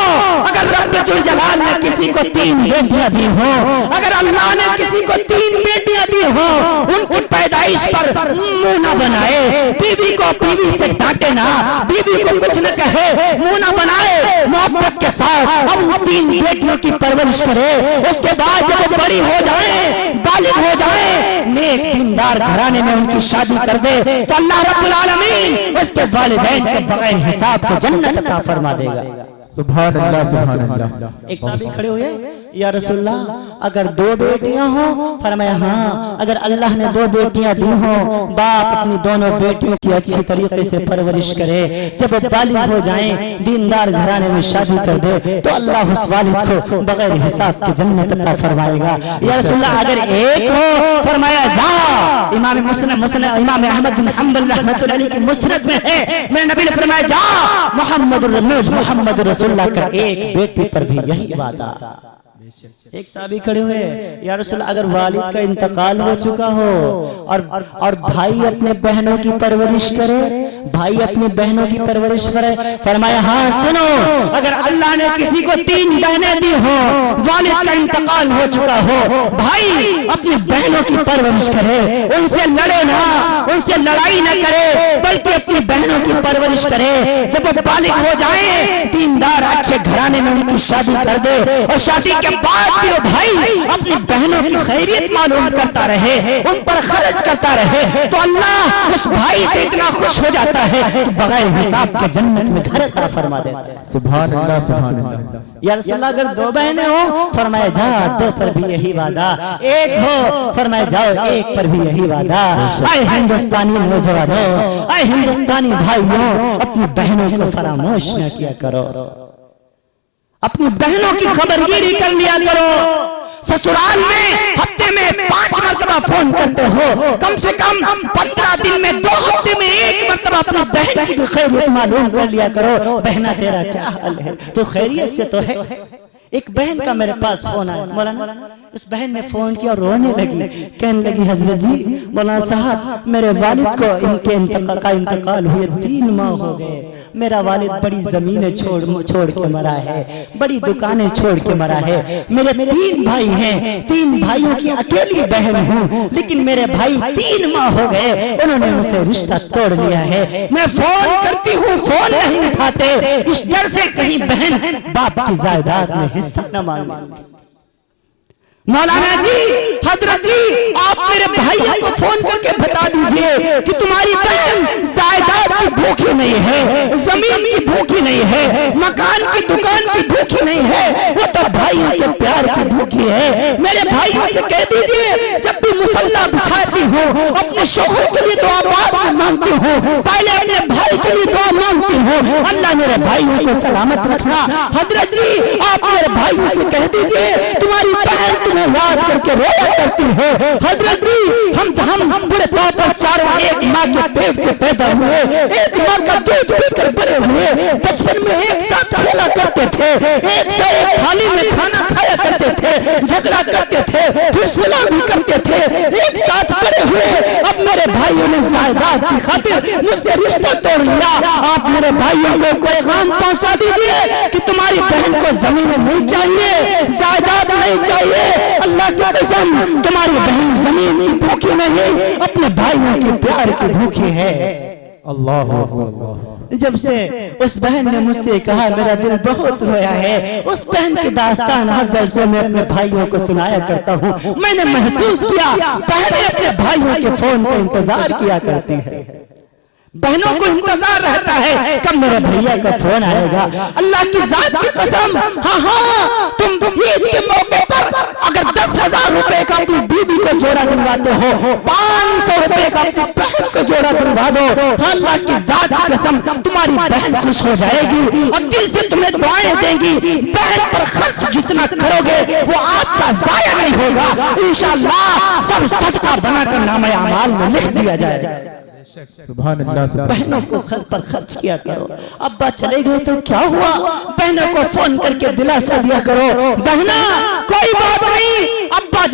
اگر رب ذوالجلال نے کسی کو 3 بیٹیاں دی ہوں، اگر اللہ نے کسی کو 3 بیٹیاں دی ہوں، ان کی پیدائش پر منہ نہ بنائے، بیوی کو بیوی سے ڈانٹے نہ، بیوی کو کچھ نہ کہے، منہ نہ بنائے، محبت کے ساتھ اب 3 بیٹیوں کی پرورش کرے۔ اس کے بعد جب وہ بڑی ہو جائیں، بالغ ہو جائیں، نیک دیندار گھرانے میں ان کی شادی کر دے تو اللہ رب العالمین اس کے والدین کو بغیر حساب کے جنت عطا فرما دے گا۔ سبحان اللہ سبحان اللہ۔ ایک صحابی کھڑے ہوئے یا رسول اللہ اگر 2 بیٹیاں ہوں، فرمایا ہاں اگر اللہ نے 2 بیٹیاں دی ہوں، باپ اپنی دونوں بیٹیوں کی اچھی طریقے سے پرورش کرے، جب وہ بالغ ہو جائیں، دیندار گھرانے میں شادی کر دے تو اللہ اس والد کو بغیر حساب کے جنت عطا فرمائے گا۔ یا رسول اللہ اگر 1 ہو، فرمایا جا، امام احمد بن حنبل رحمۃ اللہ علیہ کی مسند میں ہے، میرے نبی نے فرمایا جا محمد اللہ کا 1 بیٹی پر بھی یہی وعدہ۔ ایک صحابی کھڑے ہوئے، یا رسول اللہ اگر والد کا انتقال ہو چکا ہو اور بھائی اپنے بہنوں کی پرورش کرے، بھائی اپنی بہنوں کی پرورش کرے، فرمایا ہاں سنو، اگر اللہ نے کسی کو 3 بہنیں دی ہو، والد کا انتقال ہو چکا ہو، بھائی اپنی بہنوں کی پرورش کرے، ان سے لڑے نہ، ان سے لڑائی نہ کرے، بلکہ اپنی بہنوں کی پرورش کرے، جب وہ بالغ ہو جائیں دیندار اچھے گھرانے میں ان کی شادی کر دے، اور شادی کے بعد بھی وہ بھائی اپنی بہنوں کی خیریت معلوم کرتا رہے، ان پر خرچ کرتا رہے، تو اللہ اس بھائی سے اتنا خوش ہو جاتا ہے کہ بغیر حساب کے جنت میں گھر عطا فرما دیتا ہے۔ سبحان اللہ سبحان اللہ۔ یا رسول اللہ اگر 2 بہنیں ہوں، فرمایا جا 2 پر بھی یہی وعدہ، 1 ہو، فرمایا جاؤ 1 پر بھی یہی وعدہ۔ اے ہندوستانی نوجوانوں، اے ہندوستانی بھائیوں، اپنی بہنوں کو فراموش نہ کیا کرو، اپنی بہنوں کی خبرگیری کر لیا کرو۔ سسرال میں ہفتے میں 5 مرتبہ فون کرتے ہو، کم سے کم 15 دن میں 2 ہفتے میں 1 مرتبہ اپنی بہن کی بھی خیریت معلوم کر لیا کرو۔ بہنا تیرا کیا حال ہے؟ تو خیریت سے تو ہے؟ ایک بہن کا میرے پاس فون آیا، مولانا اس بہن نے فون کیا، رونے لگی، کہنے لگی حضرت جی مولانا صاحب میرے والد کو ان کے انتقال ہوئے 3 ماہ ہو گئے، میرا والد بڑی زمینیں چھوڑ کے مرا ہے، بڑی دکانیں چھوڑ کے مرا ہے، میرے 3 بھائی ہیں، 3 بھائیوں کی اکیلی بہن ہوں، لیکن میرے بھائی 3 ماہ ہو گئے انہوں نے مجھ سے رشتہ توڑ لیا ہے، میں فون کرتی ہوں فون نہیں اٹھاتے، اس ڈر سے کہیں بہن باپ کی جائیداد میں حصہ نہ مانگے۔ مولانا جی، حضرت جی، آپ میرے بھائیوں کو فون کر کے بتا دیجئے کہ تمہاری بہن جائیداد کی بھوکی نہیں ہے، زمین کی بھوکی نہیں ہے، مکان کی دکان کی بھوکی نہیں ہے، وہ تو بھائیوں کے پیار کی بھوکی ہے۔ میرے بھائیوں سے کہہ دیجئے جب بھی مصلی بچھاتی ہوں اپنے شوہر کے لیے دعا بعد میں مانگتی ہوں، پہلے اپنے بھائی کے لیے دعا مانگتی ہوں، اللہ میرے بھائیوں کو سلامت رکھنا۔ حضرت جی آپ میرے بھائیوں سے کہہ دیجئے تمہاری بہن تمہیں یاد کر کے رویا کرتی ہے۔ حضرت جی ہم پورے طور پر 4 ایک ماں کے پیٹ سے پیدا ہوئے، ایک ماں کا دودھ پی کر بڑے ہوئے، بچپن میں ایک ساتھ کھیلا کرتے تھے، ایک سے ایک تھالی میں کھانا کھایا کرتے تھے، جھگڑا کرتے تھے، پھر صلح بھی کرتے تھے، ایک ساتھ بڑے ہوئے۔ اب میرے بھائیوں نے جائیداد کی خاطر مجھ سے رشتہ توڑ لیا۔ آپ میرے بھائیوں کو پیغام پہنچا دیجئے کہ تمہاری بہن کو زمینیں نہیں چاہیے، جائیداد نہیں چاہیے، اللہ کی قسم تمہاری بہن زمین کی بھوکی نہیں، اپنے بھائیوں کے پیار کی بھوکی ہے۔ اللہ اکبر۔ جب سے اس بہن نے مجھ سے کہا میرا دل بہت رویا ہے، اس بہن کی داستان ہر جلسے میں اپنے بھائیوں کو سنایا کرتا ہوں، میں نے محسوس کیا بہنیں اپنے بھائیوں کے فون کا انتظار کیا کرتی ہیں، بہنوں کو انتظار رہتا ہے کب میرے بھائیہ کا فون آئے گا۔ اللہ کی ذات کی قسم، ہاں تم عید کے موقع پر اگر 10,000 روپے کا اپنی بیوی کو جوڑا دلواتے ہو، 500 روپے کا اپنی بہن کو جوڑا دلوا دو، اللہ کی ذات کی قسم تمہاری بہن خوش ہو جائے گی اور دل سے تمہیں دعائیں دیں گی۔ بہن پر خرچ جتنا کرو گے وہ آپ کا ضائع نہیں ہوگا، انشاءاللہ سب صدقہ بنا کر نامہ اعمال میں لکھ دیا جائے گا۔ سبحان اللہ۔ بہنوں کو خرچ پر خرچ کیا کرو۔ ابا چلے گئے تو کیا ہوا، بہنوں کو فون کر کے دلاسا دیا کرو، بہنا کوئی بات نہیں، ابا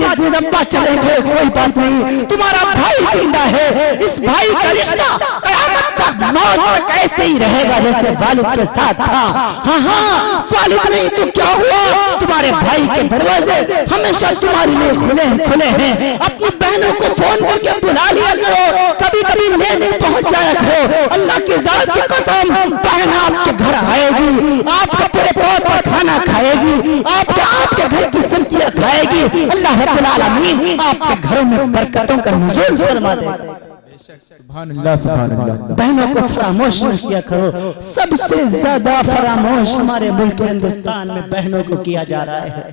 چلے گئے کوئی بات نہیں، تمہارا بھائی زندہ ہے، اس بھائی کا رشتہ قیامت تک موت تک ایسے ہی رہے گا جیسے والد کے ساتھ تھا۔ ہاں والد نہیں تو کیا ہوا، تمہارے بھائی کے دروازے ہمیشہ تمہارے لیے کھلے ہیں، اپنی بہنوں کو فون کر کے بلا لیا کرو، کبھی کبھی لینے پہنچ جایا کرو۔ اللہ کی ذات کی قسم بہن آپ کے گھر آئے گی، آپ کے پورے طور پر کھانا کھائے گی، آپ کے گھر کی سبزیاں کھائے گی، اللہ رب العالمین آپ کے گھروں میں برکتوں کا نزول فرما دے گا۔ سبحان اللہ سبحان اللہ۔ بہنوں کو فراموش نہ کیا کرو، سب سے زیادہ فراموش ہمارے ملک ہندوستان میں بہنوں کو کیا جا رہا ہے،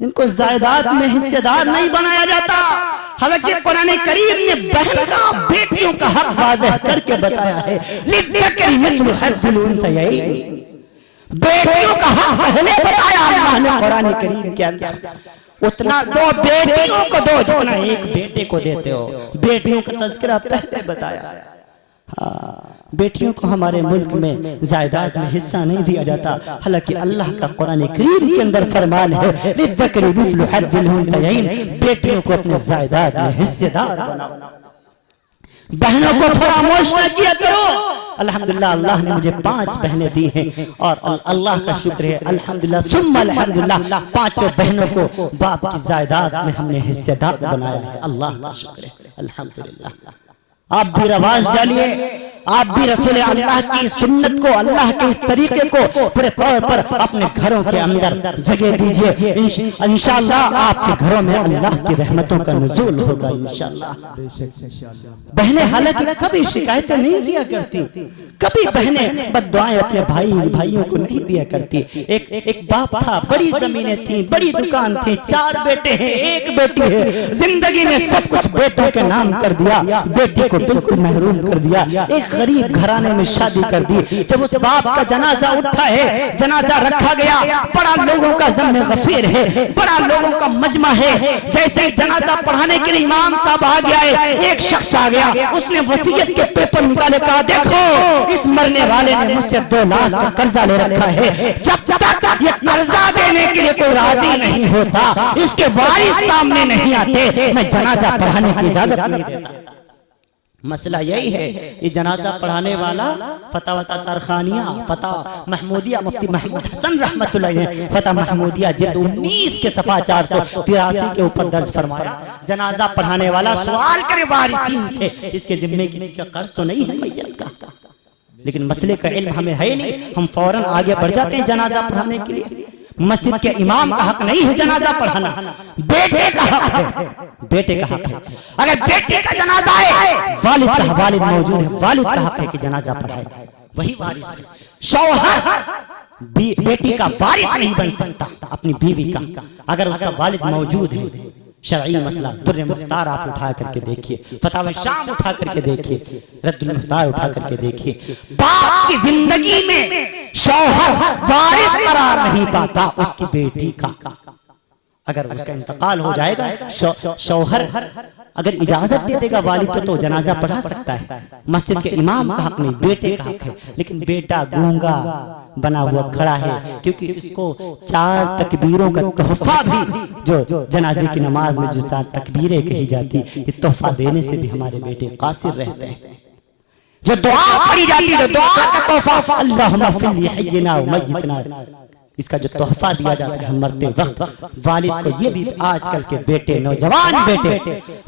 ان کو جائیداد میں حصے دار نہیں بنایا جاتا، حالانکہ قرآن کریم نے بہن کا بیٹیوں کا حق واضح کر کے بتایا ہے، لِلذَّكَرِ مِثْلُ حَظِّ الْأُنثَيَيْنِ، بیٹیوں کا حق پہلے بتایا اللہ نے قرآن کریم کے اندر، اتنا دو بیٹیوں کو دو جتنا ایک بیٹے کو دیتے ہو، بیٹیوں کا تذکرہ پہلے بتایا۔ بیٹیوں کو ہمارے ملک میں جائیداد میں حصہ نہیں دیا جاتا، حالانکہ اللہ کا قرآن کریم کے اندر فرمان ہے للذکر مثل حظ الانثیین، بیٹیوں کو اپنے جائیداد میں حصے دار بناؤ، بہنوں کو فراموش نہ کیا کرو۔ الحمدللہ اللہ نے مجھے 5 بہنیں دی ہیں اور اللہ کا شکر ہے الحمدللہ ثم الحمدللہ 5 بہنوں کو باپ کی جائیداد میں ہم نے حصے دار بنایا ہے، اللہ کا شکر ہے الحمدللہ۔ آپ بھی رواج ڈالیے، آپ بھی رسول اللہ کی سنت کو، اللہ کے اس طریقے کو پورے طور پر اپنے گھروں کے اندر جگہ دیجئے، انشاءاللہ آپ کے گھروں میں اللہ کی رحمتوں کا نزول ہوگا انشاءاللہ۔ بہنیں حالانکہ کبھی شکایتیں نہیں دیا کرتی، کبھی بہنیں بد دعائیں اپنے بھائیوں کو نہیں دیا کرتی۔ ایک باپ تھا، بڑی زمینیں تھیں، بڑی دکان تھی، 4 بیٹے ہیں، 1 بیٹی ہے، زندگی میں سب کچھ بیٹوں کے نام کر دیا، بیٹی کو بالکل محروم کر دیا، ایک غریب گھرانے میں شادی کر دی۔ جب اس باپ کا جنازہ اٹھا ہے، جنازہ رکھا گیا، بڑا لوگوں کا ضم غفیر ہے، بڑا لوگوں کا مجمع ہے، جیسے جنازہ پڑھانے کے لیے امام صاحب آ گیا ہے، ایک شخص آ گیا، اس نے وصیت کے پیپر نکالے، کہا دیکھو اس مرنے والے نے مجھ سے 2 لاکھ کا قرضہ لے رکھا ہے، جب تک یہ قرضہ دینے کے لیے کوئی راضی نہیں ہوتا، اس کے وارث سامنے نہیں آتے، میں جنازہ پڑھانے کی اجازت نہیں دیتا۔ مسئلہ یہی ہے، یہ جنازہ پڑھانے والا فتاوی تارخانیہ، فتح محمودیہ، مفتی محمود حسن رحمت اللہ علیہ، فتح محمودیہ جلد 19 کے صفحہ 483 کے اوپر درج فرمایا، جنازہ پڑھانے والا سوال کرے وارثین سے، اس کے ذمے کسی کا قرض تو نہیں ہے میت کا، لیکن مسئلے کا علم ہمیں ہے نہیں، ہم فوراً آگے بڑھ جاتے ہیں جنازہ پڑھانے کے لیے۔ مسجد کے امام کا حق نہیں ہے جنازہ پڑھانا، بیٹے کا حق ہے، بیٹے کا حق ہے۔ اگر بیٹے کا جنازہ ہے، والد موجود ہے، والد کا حق ہے کہ جنازہ پڑھائے، وہی وارث ہے۔ شوہر بیٹی کا وارث نہیں بن سکتا اپنی بیوی کا، اگر اس کا والد موجود ہے۔ شرعی مسئلہ در مختار آپ اٹھا کر کے دیکھیے، فتاوی شام اٹھا کر کے دیکھیے، رد المختار اٹھا کر کے دیکھیے، باپ کی زندگی میں شوہر وارث قرار نہیں پاتا اس کی بیٹی کا، اگر اس کا انتقال ہو جائے گا، شوہر اگر اجازت دے دے گا والد تو جنازہ پڑھا سکتا ہے، مسجد کے امام کا حق نہیں، بیٹے کا حق ہے۔ لیکن بیٹا گونگا بنا ہوا کھڑا ہے، کیونکہ اس کو 4 تکبیروں کا تحفہ بھی، جو جنازے کی نماز میں جو 4 تکبیریں کہی جاتی، یہ تحفہ دینے سے بھی ہمارے بیٹے قاصر رہتے ہیں۔ جو دعا پڑھی جاتی ہے، جو دعا کا تحفہ، اللہم اغفر لی حینا و میتنا، اس کا جو تحفہ دیا جاتا ہے مرتے وقت، والد کو یہ بھی آج کل کے بیٹے، نوجوان بیٹے،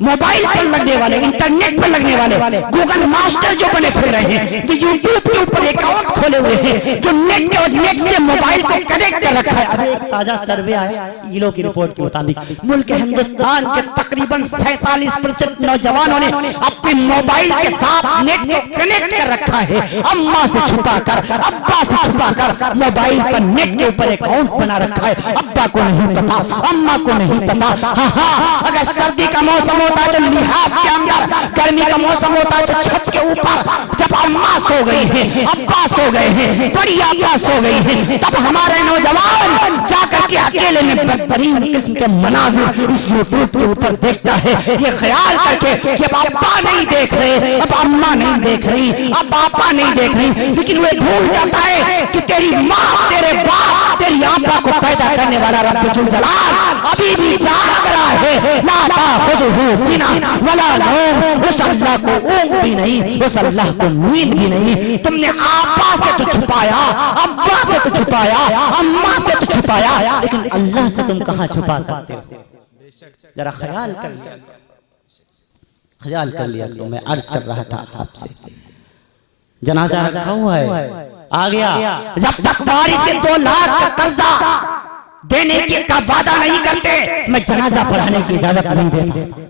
موبائل پر لگنے والے، انٹرنیٹ پر لگنے والے، گوگل ماسٹر جو بنے پھر رہے ہیں، جو یوٹیوب کے اوپر اکاؤنٹ کھولے ہوئے ہیں، جو نیٹ اور نیٹ سے موبائل کو کنیکٹ کر رکھا ہے۔ ابھی ایک تازہ سروے آیا ایلو کی رپورٹ کے مطابق، ملک ہندوستان کے تقریباً 47% نوجوانوں نے اپنے موبائل کے ساتھ نیٹ کو کنیکٹ کر رکھا ہے، اماں سے چھپا کر، ابا سے چھپا کر، موبائل پر نیٹ کے اوپر اکاؤنٹ بنا رکھا ہے، ابا کو نہیں پتا، اماں کو نہیں پتا۔ ہاں اگر سردی کا موسم ہوتا ہے تو لحاف کے اندر، گرمی کا موسم ہوتا ہے تو چھت کے اوپر، جب اماں سو گئی ہیں، ابا سو گئے ہیں، بڑی آپا سو گئی ہیں، تب ہمارے نوجوان جا کر کے اکیلے میں بدترین قسم کے مناظر اس یوٹیوب کے اوپر دیکھتا ہے، یہ خیال کر کے کہ اب ابا نہیں دیکھ رہے، اب اماں نہیں دیکھ رہی، اب آپا نہیں دیکھ رہی، لیکن وہ بھول جاتا ہے کہ تیری ماں، تیرے باپ، تیری آپا کو پیدا کرنے والا رب ذوالجلال ابھی بھی جاگ رہا ہے، لا تاخذہ سنہ ولا نوم، اس اللہ کو اونگ بھی نہیں، اس اللہ کو نیند بھی نہیں۔ تم نے آپا سے تو چھپایا، ابا سے تو چھپایا، اماں سے تو چھپایا، لیکن اللہ سے تم کہاں چھپا سکتے ہو؟ ذرا خیال کر لیا، خیال کر لیا کرو۔ میں عرض کر رہا تھا آپ سے، جنازہ رکھا ہوا ہے، آ گیا، جب تک وارث 2 لاکھ کا قرضہ دینے کا وعدہ نہیں کرتے، میں جنازہ پڑھانے کی اجازت نہیں دیتا۔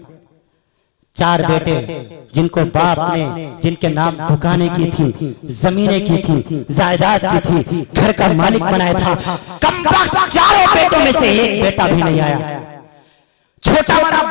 4 بیٹے جن کو باپ نے، جن کے نام دکانیں کی تھی، زمینیں کی تھی، جائیداد کی تھی، گھر کا مالک بنایا تھا، کم وقت 4 بیٹوں میں سے 1 بیٹا بھی نہیں آیا، چھوٹا بڑا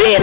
20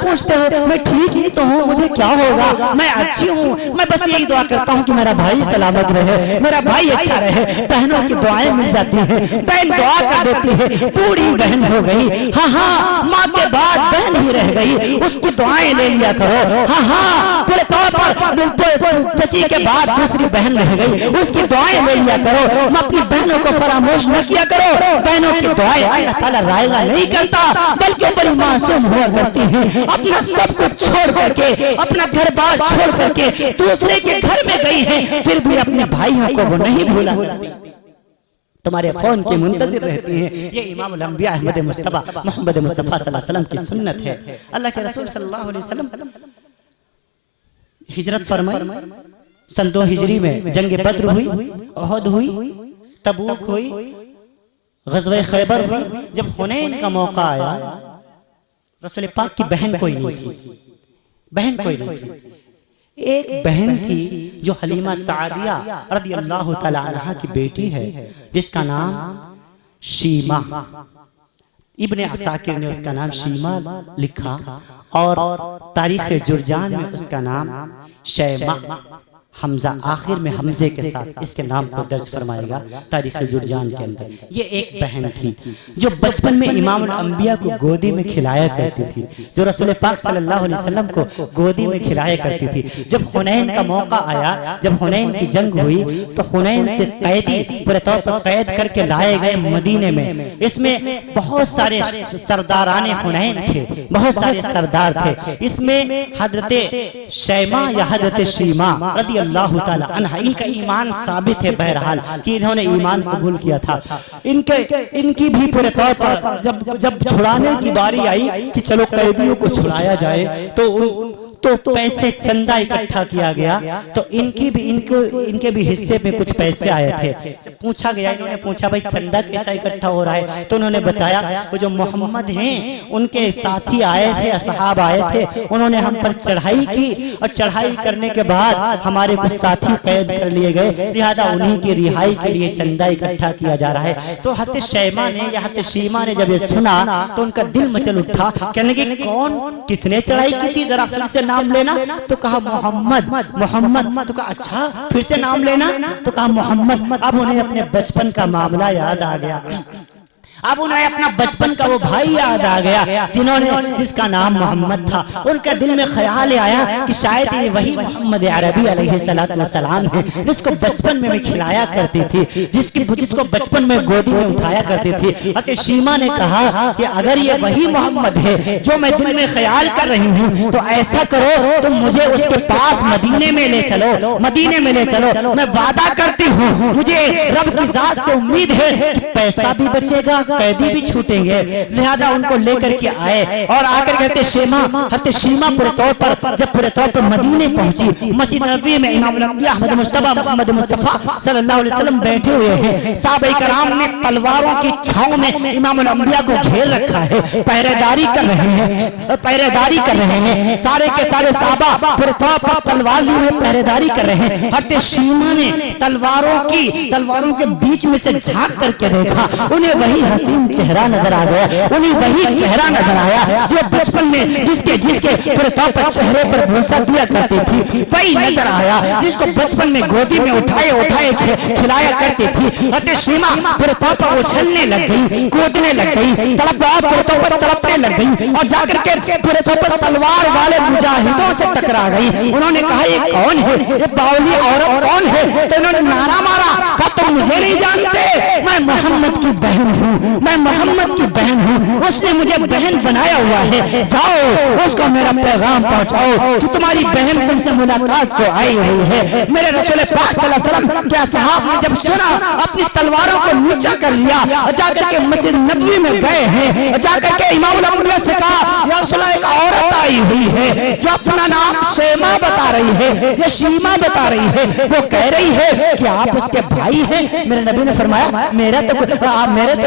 پوچھتے ہو. میں ٹھیک ہی تو ہوں, مجھے کیا ہوگا, میں اچھی ہوں, میں بس یہی دعا کرتا ہوں کہ میرا بھائی سلامت رہے, میرا بھائی اچھا رہے. بہنوں کی دعائیں مل جاتی ہیں, بہن دعا کر دیتی ہے, بوڑھی بہن ہو گئی, ہاں ماں کے بعد بہن ہی رہ گئی, اس کی دعائیں لے لیا کرو. ہاں پورے طور پر چچی کے بعد دوسری بہن رہ گئی, اس کی دعائیں لے لیا کرو. اپنی بہنوں کو فراموش نہ کیا کرو. بہنوں کی دعائیں اللہ تعالیٰ رائگاں نہیں کرتا, بلکہ بڑی معصوم ہوا کرتی ہیں. اپنا سب کچھ چھوڑ کر کے, اپنا گھر بار چھوڑ کر کے دوسرے کے گھر میں گئی ہیں, پھر بھی اپنے بھائیوں کو وہ نہیں بھولا کرتی, تمہارے فون کی منتظر رہتی ہیں. یہ امام الانبیاء احمد مصطفیٰ محمد مصطفیٰ صلی اللہ علیہ وسلم کی سنت ہے. اللہ کے رسول صلی اللہ علیہ وسلم ہجرت فرمائی. سن 2 ہجری میں جنگ بدر ہوئی, احد ہوئی, تبوک ہوئی, غزوہ خیبر ہوئی. جب حنین کا موقع آیا, رسول پاک کی بہن کوئی نہیں تھی, بہن کوئی نہیں تھی. ایک بہن تھی جو حلیمہ سعدیہ رضی اللہ تعالی عنہ کی بیٹی ہے, جس کا نام شیمہ. ابن عساکر نے اس کا نام شیمہ لکھا, اور تاریخ جرجان میں اس کا نام شیمہ, حمزہ آخر میں حمزے کے ساتھ اس کے نام کو درج فرمائے گا تاریخ جرجان کے اندر. یہ ایک بہن تھی جو بچپن میں امام الانبیاء کو گودی میں کھلایا کرتی تھی, جو رسول پاک صلی اللہ علیہ وسلم کو گودی میں کھلایا کرتی تھی. جب حنین کا موقع آیا, جب حنین کی جنگ ہوئی, تو حنین سے قیدی پورے طور پر قید کر کے لائے گئے مدینے میں. اس میں بہت سارے سرداران حنین تھے, بہت سارے سردار تھے. اس میں حضرت شیمہ یا حضرت شیمہ رضی اللہ تعالی عنہ, ان کا ایمان ثابت ہے بہرحال کہ انہوں نے ایمان قبول کیا تھا. ان کی بھی پورے طور پر جب چھڑانے کی باری آئی کہ چلو قیدیوں کو چھڑایا جائے, تو پیسے چندہ اکٹھا کیا گیا. تو ان کے بھی حصے میں کچھ پیسے آئے تھے. جب پوچھا گیا, انہوں نے پوچھا بھائی چندہ کیسا اکٹھا ہو رہا ہے, تو انہوں نے بتایا وہ جو محمد ہیں ان کے ساتھی آئے تھے, اصحاب آئے تھے, انہوں نے ہم پر چڑھائی کی, اور چڑھائی کرنے کے بعد ہمارے کچھ ساتھی قید کر لیے گئے, لہذا انہی کی رہائی کے لیے چندہ اکٹھا کیا جا رہا ہے. تو حضرت شیمہ نے یا حضرت شیمہ نے جب یہ سنا تو ان کا دل مچل اٹھا, کہنے لگے کون, کس نے چڑھائی کی تھی, ذرا پھر سے نام لینا. تو کہا محمد. تو کہا اچھا پھر سے نام لینا, تو کہا محمد. اب انہیں اپنے بچپن کا معاملہ یاد آ گیا, اب انہیں اپنا بچپن کا وہ بھائی یاد آ گیا جس کا نام محمد تھا. ان کے دل میں خیال آیا کہ شاید یہ وہی محمد عربی علیہ السلام ہے جس کو بچپن میں کھلایا کرتی تھی, جس کو بچپن میں گودی میں اٹھایا کرتی تھی. حضرت شیمہ نے کہا کہ اگر یہ وہی محمد ہے جو میں دل میں خیال کر رہی ہوں, تو ایسا کرو تم مجھے اس کے پاس مدینے میں لے چلو, میں وعدہ کرتی ہوں, مجھے رب کی ذات سے امید ہے کہ پیسہ بھی بچے گا, قیدی بھی چھوٹیں گے. لہذا ان کو لے کر کے آئے, اور آ کر کہتے حضرت شیمہ پورے طور پر مدینے پہنچی. مسجد نبوی میں امام الانبیاء احمد مصطفیٰ محمد مصطفیٰ صلی اللہ علیہ وسلم بیٹھے ہوئے ہیں. صحابہ کرام نے تلواروں کی چھاؤں میں امام الانبیاء کو گھیر رکھا ہے, پہرے داری کر رہے ہیں. سارے کے سارے صحابہ پورے طور پر تلوار لیے ہوئے پہرے داری کر رہے ہیں. حضرت شیمہ نے تلواروں کے بیچ میں سے جھانک کر کے دیکھا, انہیں وہی حسین چہرہ نظر آ گیا, انہیں وہی چہرہ نظر آیا جو بچپن میں جس کے پورے طور پر چہرے پر بوسہ دیا کرتی تھی, وہی نظر آیا جس کو بچپن میں گودی میں اٹھائے کھلایا کرتی تھی. حضرت شیمہ پورے طور پر اچھلنے لگ گئی, کودنے لگ گئی, تڑپنے لگ گئی, اور جا کر کے پورے طور پر تلوار والے مجاہدوں سے ٹکرا گئی. انہوں نے کہا یہ کون ہے, یہ باولی عورت کون ہے؟ تو انہوں نے نعرہ مارا, کہا تم مجھے نہیں جانتے, میں محمد کی بہن ہوں, اس نے مجھے بہن بنایا ہوا ہے, جاؤ اس کو میرا پیغام پہنچاؤ کہ تمہاری بہن تم سے ملاقات کو آئی ہوئی ہے. میرے رسول پاک صلی اللہ علیہ وسلم کے اصحاب نے جب سنا, اپنی تلواروں کو نیچا کر لیا, جا کر کے مسجد نبوی میں گئے ہیں, جا کر کے امام الانبیاء سے کہا یا رسول اللہ ایک عورت آئی ہوئی ہے جو اپنا نام شیما بتا رہی ہے یا شیما بتا رہی ہے، وہ کہہ رہی ہے کہ آپ اس کے بھائی ہیں۔ میرے نبی نے فرمایا میرے تو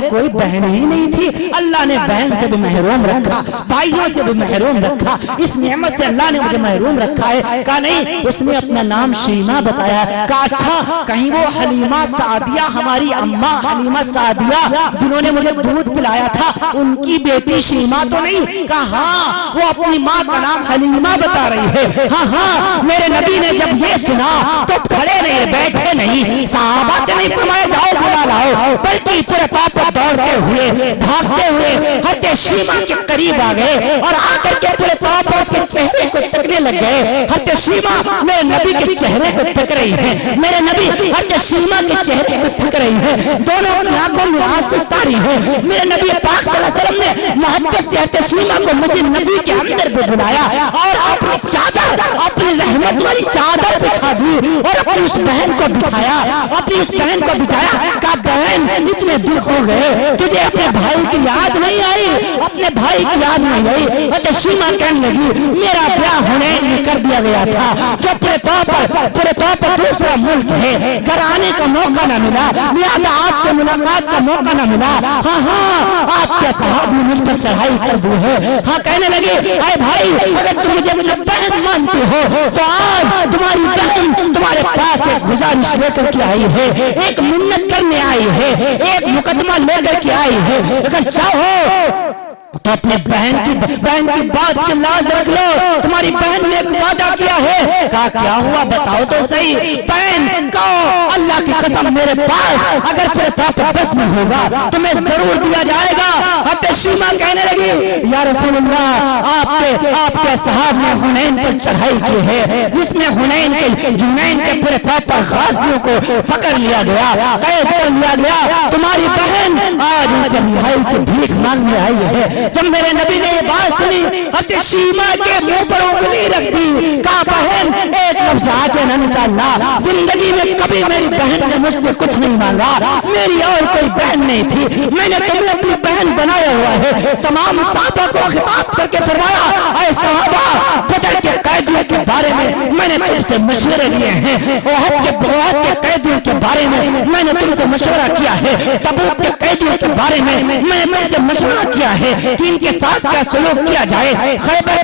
کوئی بہن ہی نہیں تھی، اللہ نے بہن سے بھی محروم رکھا، بھائیوں سے بھی محروم رکھا، اس نعمت سے اللہ نے مجھے محروم رکھا ہے۔ کہا نہیں، اس نے اپنا نام شیما بتایا۔ کہا اچھا کہیں وہ حلیمہ سعدیہ، ہماری اماں حلیمہ سعدیہ جنہوں نے مجھے دودھ پلایا تھا، ان کی بیٹی شیما تو نہیں؟ کہا ہاں، وہ اپنی ماں کا نام حلیمہ بتا رہی ہے۔ ہاں ہاں، میرے نبی نے جب یہ سنا تو کھڑے نہیں، بیٹھے نہیں، صحابہ سے نہیں فرمایا جاؤ بلا لاؤ، بلکہ پورے پاپ دوڑتے ہوئے بھاگتے ہوئے حضرت شیما کے قریب آ گئے اور آ کر کے پورے پاپ اس کے چہرے کو تکنے لگ گئے۔ حضرت شیما میرے نبی کے چہرے کو تک رہی ہے، میرے نبی حضرت شیما کے چہرے کو تک رہی ہے، دونوں کی آنکھوں میں آنسو تاری ہے۔ میرے نبی پاک صلی اللہ علیہ وسلم نے محبت سے حضرت شیما کو مجھے نبی کے اندر بھی بلایا اور اپنی چادر، اپنی رحمت والی چادر بچھا دی اور اپنی اس بہن کو بٹھایا، اپنی اس بہن کو بٹھایا۔ کہا بہن اتنے دن ہو گئے تجھے اپنے بھائی کی یاد نہیں آئی، اپنے بھائی کی یاد نہیں آئی؟ حضرت شیما کہنے لگی میرا بیاہ حنین میں کر دیا گیا تھا، جو پورے طور پر دوسرا ملک ہے، گھر آنے کا موقع نہ ملا، لہذا آپ کے ملاقات کا موقع نہ ملا۔ ہاں ہاں، آپ کے صحاب نے مجھ پر چڑھائی کر دی ہے۔ ہاں کہنے لگے اے بھائی، اگر تم مجھے اپنا بہن مانتے ہو تو آج تمہاری بہن تمہارے پاس ایک گزارش لے کر کے آئی ہے، ایک منت کرنے آئی ہے، ایک مقدمہ لے کر کے آئی ہے، اگر چاہو تو اپنے بہن کی بات کی لاز رکھ لو، تمہاری بہن نے ایک وعدہ کیا ہے۔ کہا کیا ہوا بتاؤ تو صحیح؟ بہن کہو اللہ کی قسم میرے پاس اگر پھر طاقت بس میں ہوگا تمہیں ضرور دیا جائے گا۔ حضرت شیما کہنے لگی یا رسول اللہ، آپ کے صحاب نے حنین پر چڑھائی کی ہے، جس میں حنین کے پورے طور پر غازیوں کو پکڑ لیا گیا، قید کر لیا گیا، تمہاری بہن آج ان سے رہائی کی بھیک مانگنے آئی ہے۔ جب میرے نبی نے یہ بات سنی حضرت شیما کے منہ پر انگلی رکھ دی۔ کہا بہن ایک لفظ آگے نہ نکالنا، زندگی میں کبھی میری بہن نے مجھ سے کچھ نہیں مانگا، میری اور کوئی بہن نہیں تھی، میں نے تمہیں اپنی بہن بنایا ہوا ہے۔ تمام صحابہ کو خطاب کر کے فرمایا اے صحابہ، بدر کے قیدیوں کے بارے میں نے تم سے مشورے لیے ہیں، احد کے قیدیوں کے بارے میں نے تم سے مشورہ کیا ہے، تبوک کے قیدیوں کے بارے میں نے تم سے مشورہ کیا ہے کہ ان کے ساتھ کیا سلوک کیا جائے، خیبر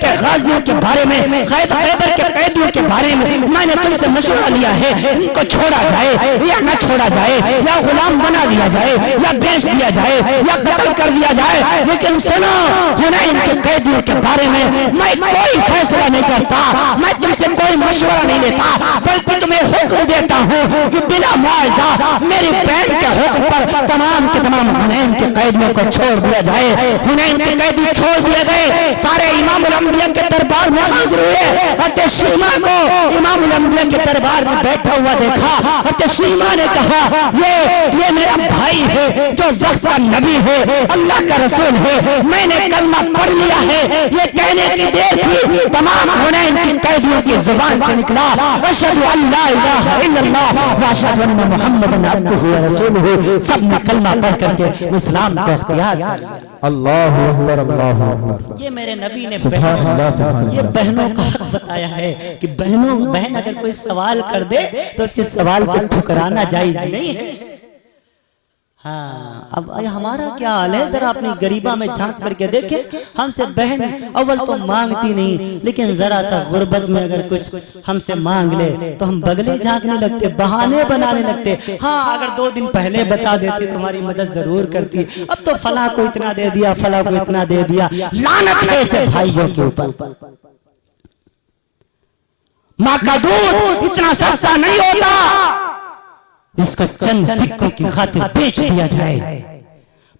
کے غازیوں کے بارے میں، خیبر کے قیدیوں کے بارے میں نے تم سے مشورہ لیا ہے، ان کو چھوڑا جائے یا نہ چھوڑا جائے، یا غلام بنا دیا جائے یا بیچ دیا جائے یا قتل کر دیا جائے۔ لیکن سنو، حنین کے قیدیوں کے بارے میں کوئی فیصلہ نہیں کرتا، میں تم سے کوئی مشورہ نہیں لیتا، بلکہ تمہیں حکم دیتا ہوں کہ بلا معاوضہ میری بہن کے حکم پر تمام کے تمام حنین کے قیدیوں کو چھوڑ دیا جائے۔ حنین کے قیدی چھوڑ دیے گئے، سارے امام الانبیاء کے دربار میں حاضر ہوئے۔ حضرت شیما کو امام الانبیاء کے دربار میں بیٹھا ہوا دیکھا، حضرت شیما نے کہا یہ میرا بھائی ہے، جو وقت کا نبی ہے، اللہ کا رسول ہے، میں نے کلمہ پڑھ لیا ہے۔ یہ کہنے کی دیر تھی، تمام حنین کے قیدیوں کی زبان سے نکلا اشہد ان لا الہ الا اللہ واشہد ان محمد عبدہ ورسولہ۔ سب نے کلمہ پڑھ کر کے اسلام کو اختیار کر لیا۔ اللہ اکبر، اللہ اکبر۔ یہ میرے نبی نے سبحان اللہ، سبحان اللہ۔ یہ بہنوں کا حق بتایا ہے کہ بہن اگر کوئی سوال کر دے تو اس کے سوال کو ٹھکرانا جائز نہیں ہے۔ ہاں اب ہمارا کیا حال ہے، ذرا اپنی غریبہ میں جھانک کر کے دیکھیں۔ ہم سے بہن اول تو مانگتی نہیں، لیکن ذرا سا غربت میں اگر کچھ ہم سے مانگ لے تو ہم بغلے جھانکنے لگتے، بہانے بنانے لگتے۔ ہاں اگر 2 دن پہلے بتا دیتے تمہاری مدد ضرور کرتی، اب تو فلاں کو اتنا دے دیا، فلاں کو اتنا دے دیا۔ لعنت ہے ایسے بھائیوں کے اوپر۔ ماں کا دودھ اتنا سستا نہیں ہوتا جس کو چند سکوں کی خاطر بیچ دیا جائے۔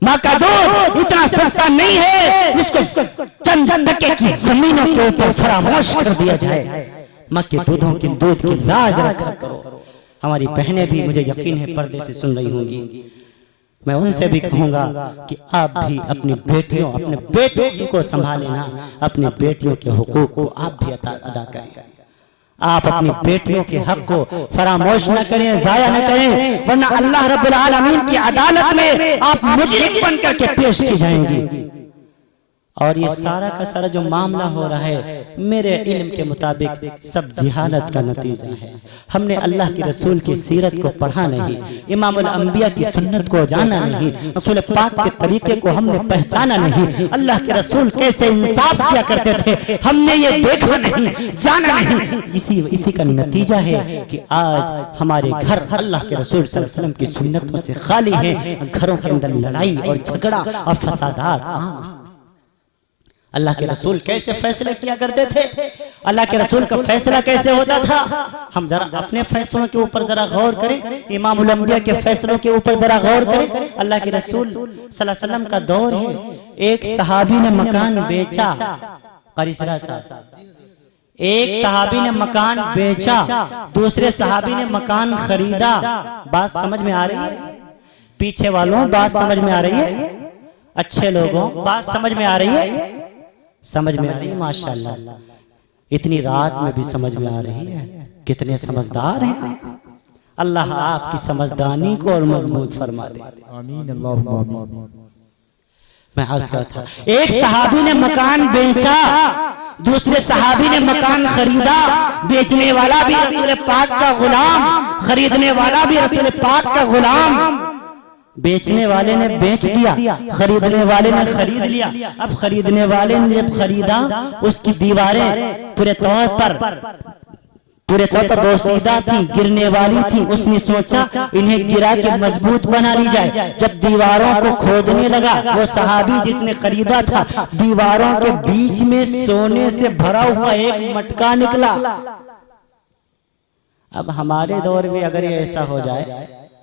ماں کا دودھ اتنا سستا نہیں ہے جس کو چند ٹکے کی زمینوں کے اوپر فراموش کر دیا جائے۔ ماں کے دودھ کی لاز رکھا کرو۔ ہماری بہنیں بھی مجھے یقین ہے پردے سے سن رہی ہوں گی، میں ان سے بھی کہوں گا کہ آپ بھی اپنی بیٹیوں، اپنے بیٹوں کو سنبھالنا، اپنی بیٹیوں کے حقوق کو آپ بھی ادا کریں۔ آپ اپنی بیٹیوں کے حق کو فراموش نہ کریں، ضائع نہ کریں، ورنہ اللہ رب العالمین کی عدالت میں آپ مجرم بن کر کے پیش کی جائیں گی۔ اور یہ سارا کا سارا جو معاملہ ہو رہا ہے میرے علم کے مطابق سب جہالت کا نتیجہ ہے. ہم نے اللہ کی رسول کی سیرت کو پڑھا نہیں, امام الانبیاء کی سنت کو جانا نہیں, رسول پاک کے طریقے کو ہم نے پہچانا نہیں, اللہ کے رسول کیسے انصاف کیا کرتے تھے ہم نے یہ دیکھا نہیں, جانا نہیں. اسی کا نتیجہ ہے کہ آج ہمارے گھر اللہ کے رسول صلی اللہ علیہ وسلم کی سنتوں سے خالی ہیں. گھروں کے اندر لڑائی اور جھگڑا اور فسادات. اللہ کے رسول کیسے فیصلے کیا کرتے تھے, اللہ کے رسول کا فیصلہ کیسے ہوتا تھا, ہم ذرا اپنے فیصلوں کے اوپر ذرا غور کریں, امام الانبیاء کے فیصلوں کے اوپر ذرا غور کریں. اللہ کے رسول صلی اللہ علیہ وسلم کا دور ہے, ایک صحابی نے مکان بیچا, قاری صاحب, ایک صحابی نے مکان بیچا, دوسرے صحابی نے مکان خریدا. بات سمجھ میں آ رہی ہے پیچھے والوں, بات سمجھ میں آ رہی ہے اچھے لوگوں, بات سمجھ میں آ رہی ہے, سمجھ میں آ رہی ہے ماشاءاللہ, اتنی رات میں بھی سمجھ میں آ رہی ہے. کتنے سمجھدار ہیں, اللہ آپ کی سمجھدانی کو اور مضبوط فرما دے. آمین اللہم آمین. میں عرض کرتا, ایک صحابی نے مکان بیچا, دوسرے صحابی نے مکان خریدا. بیچنے والا بھی رسول پاک کا غلام, خریدنے والا بھی رسول پاک کا غلام. بیچنے والے نے بیچ دیا, خریدنے والے نے خرید لیا. اب خریدنے والے نے جب خریدا, اس کی دیواریں پورے طور پر بوسیدہ تھی, گرنے والی تھی. اس نے سوچا انہیں گرا کے مضبوط بنا لی جائے. جب دیواروں کو کھودنے لگا, وہ صحابی جس نے خریدا تھا, دیواروں کے بیچ میں سونے سے بھرا ہوا ایک مٹکا نکلا. اب ہمارے دور میں اگر یہ ایسا ہو جائے,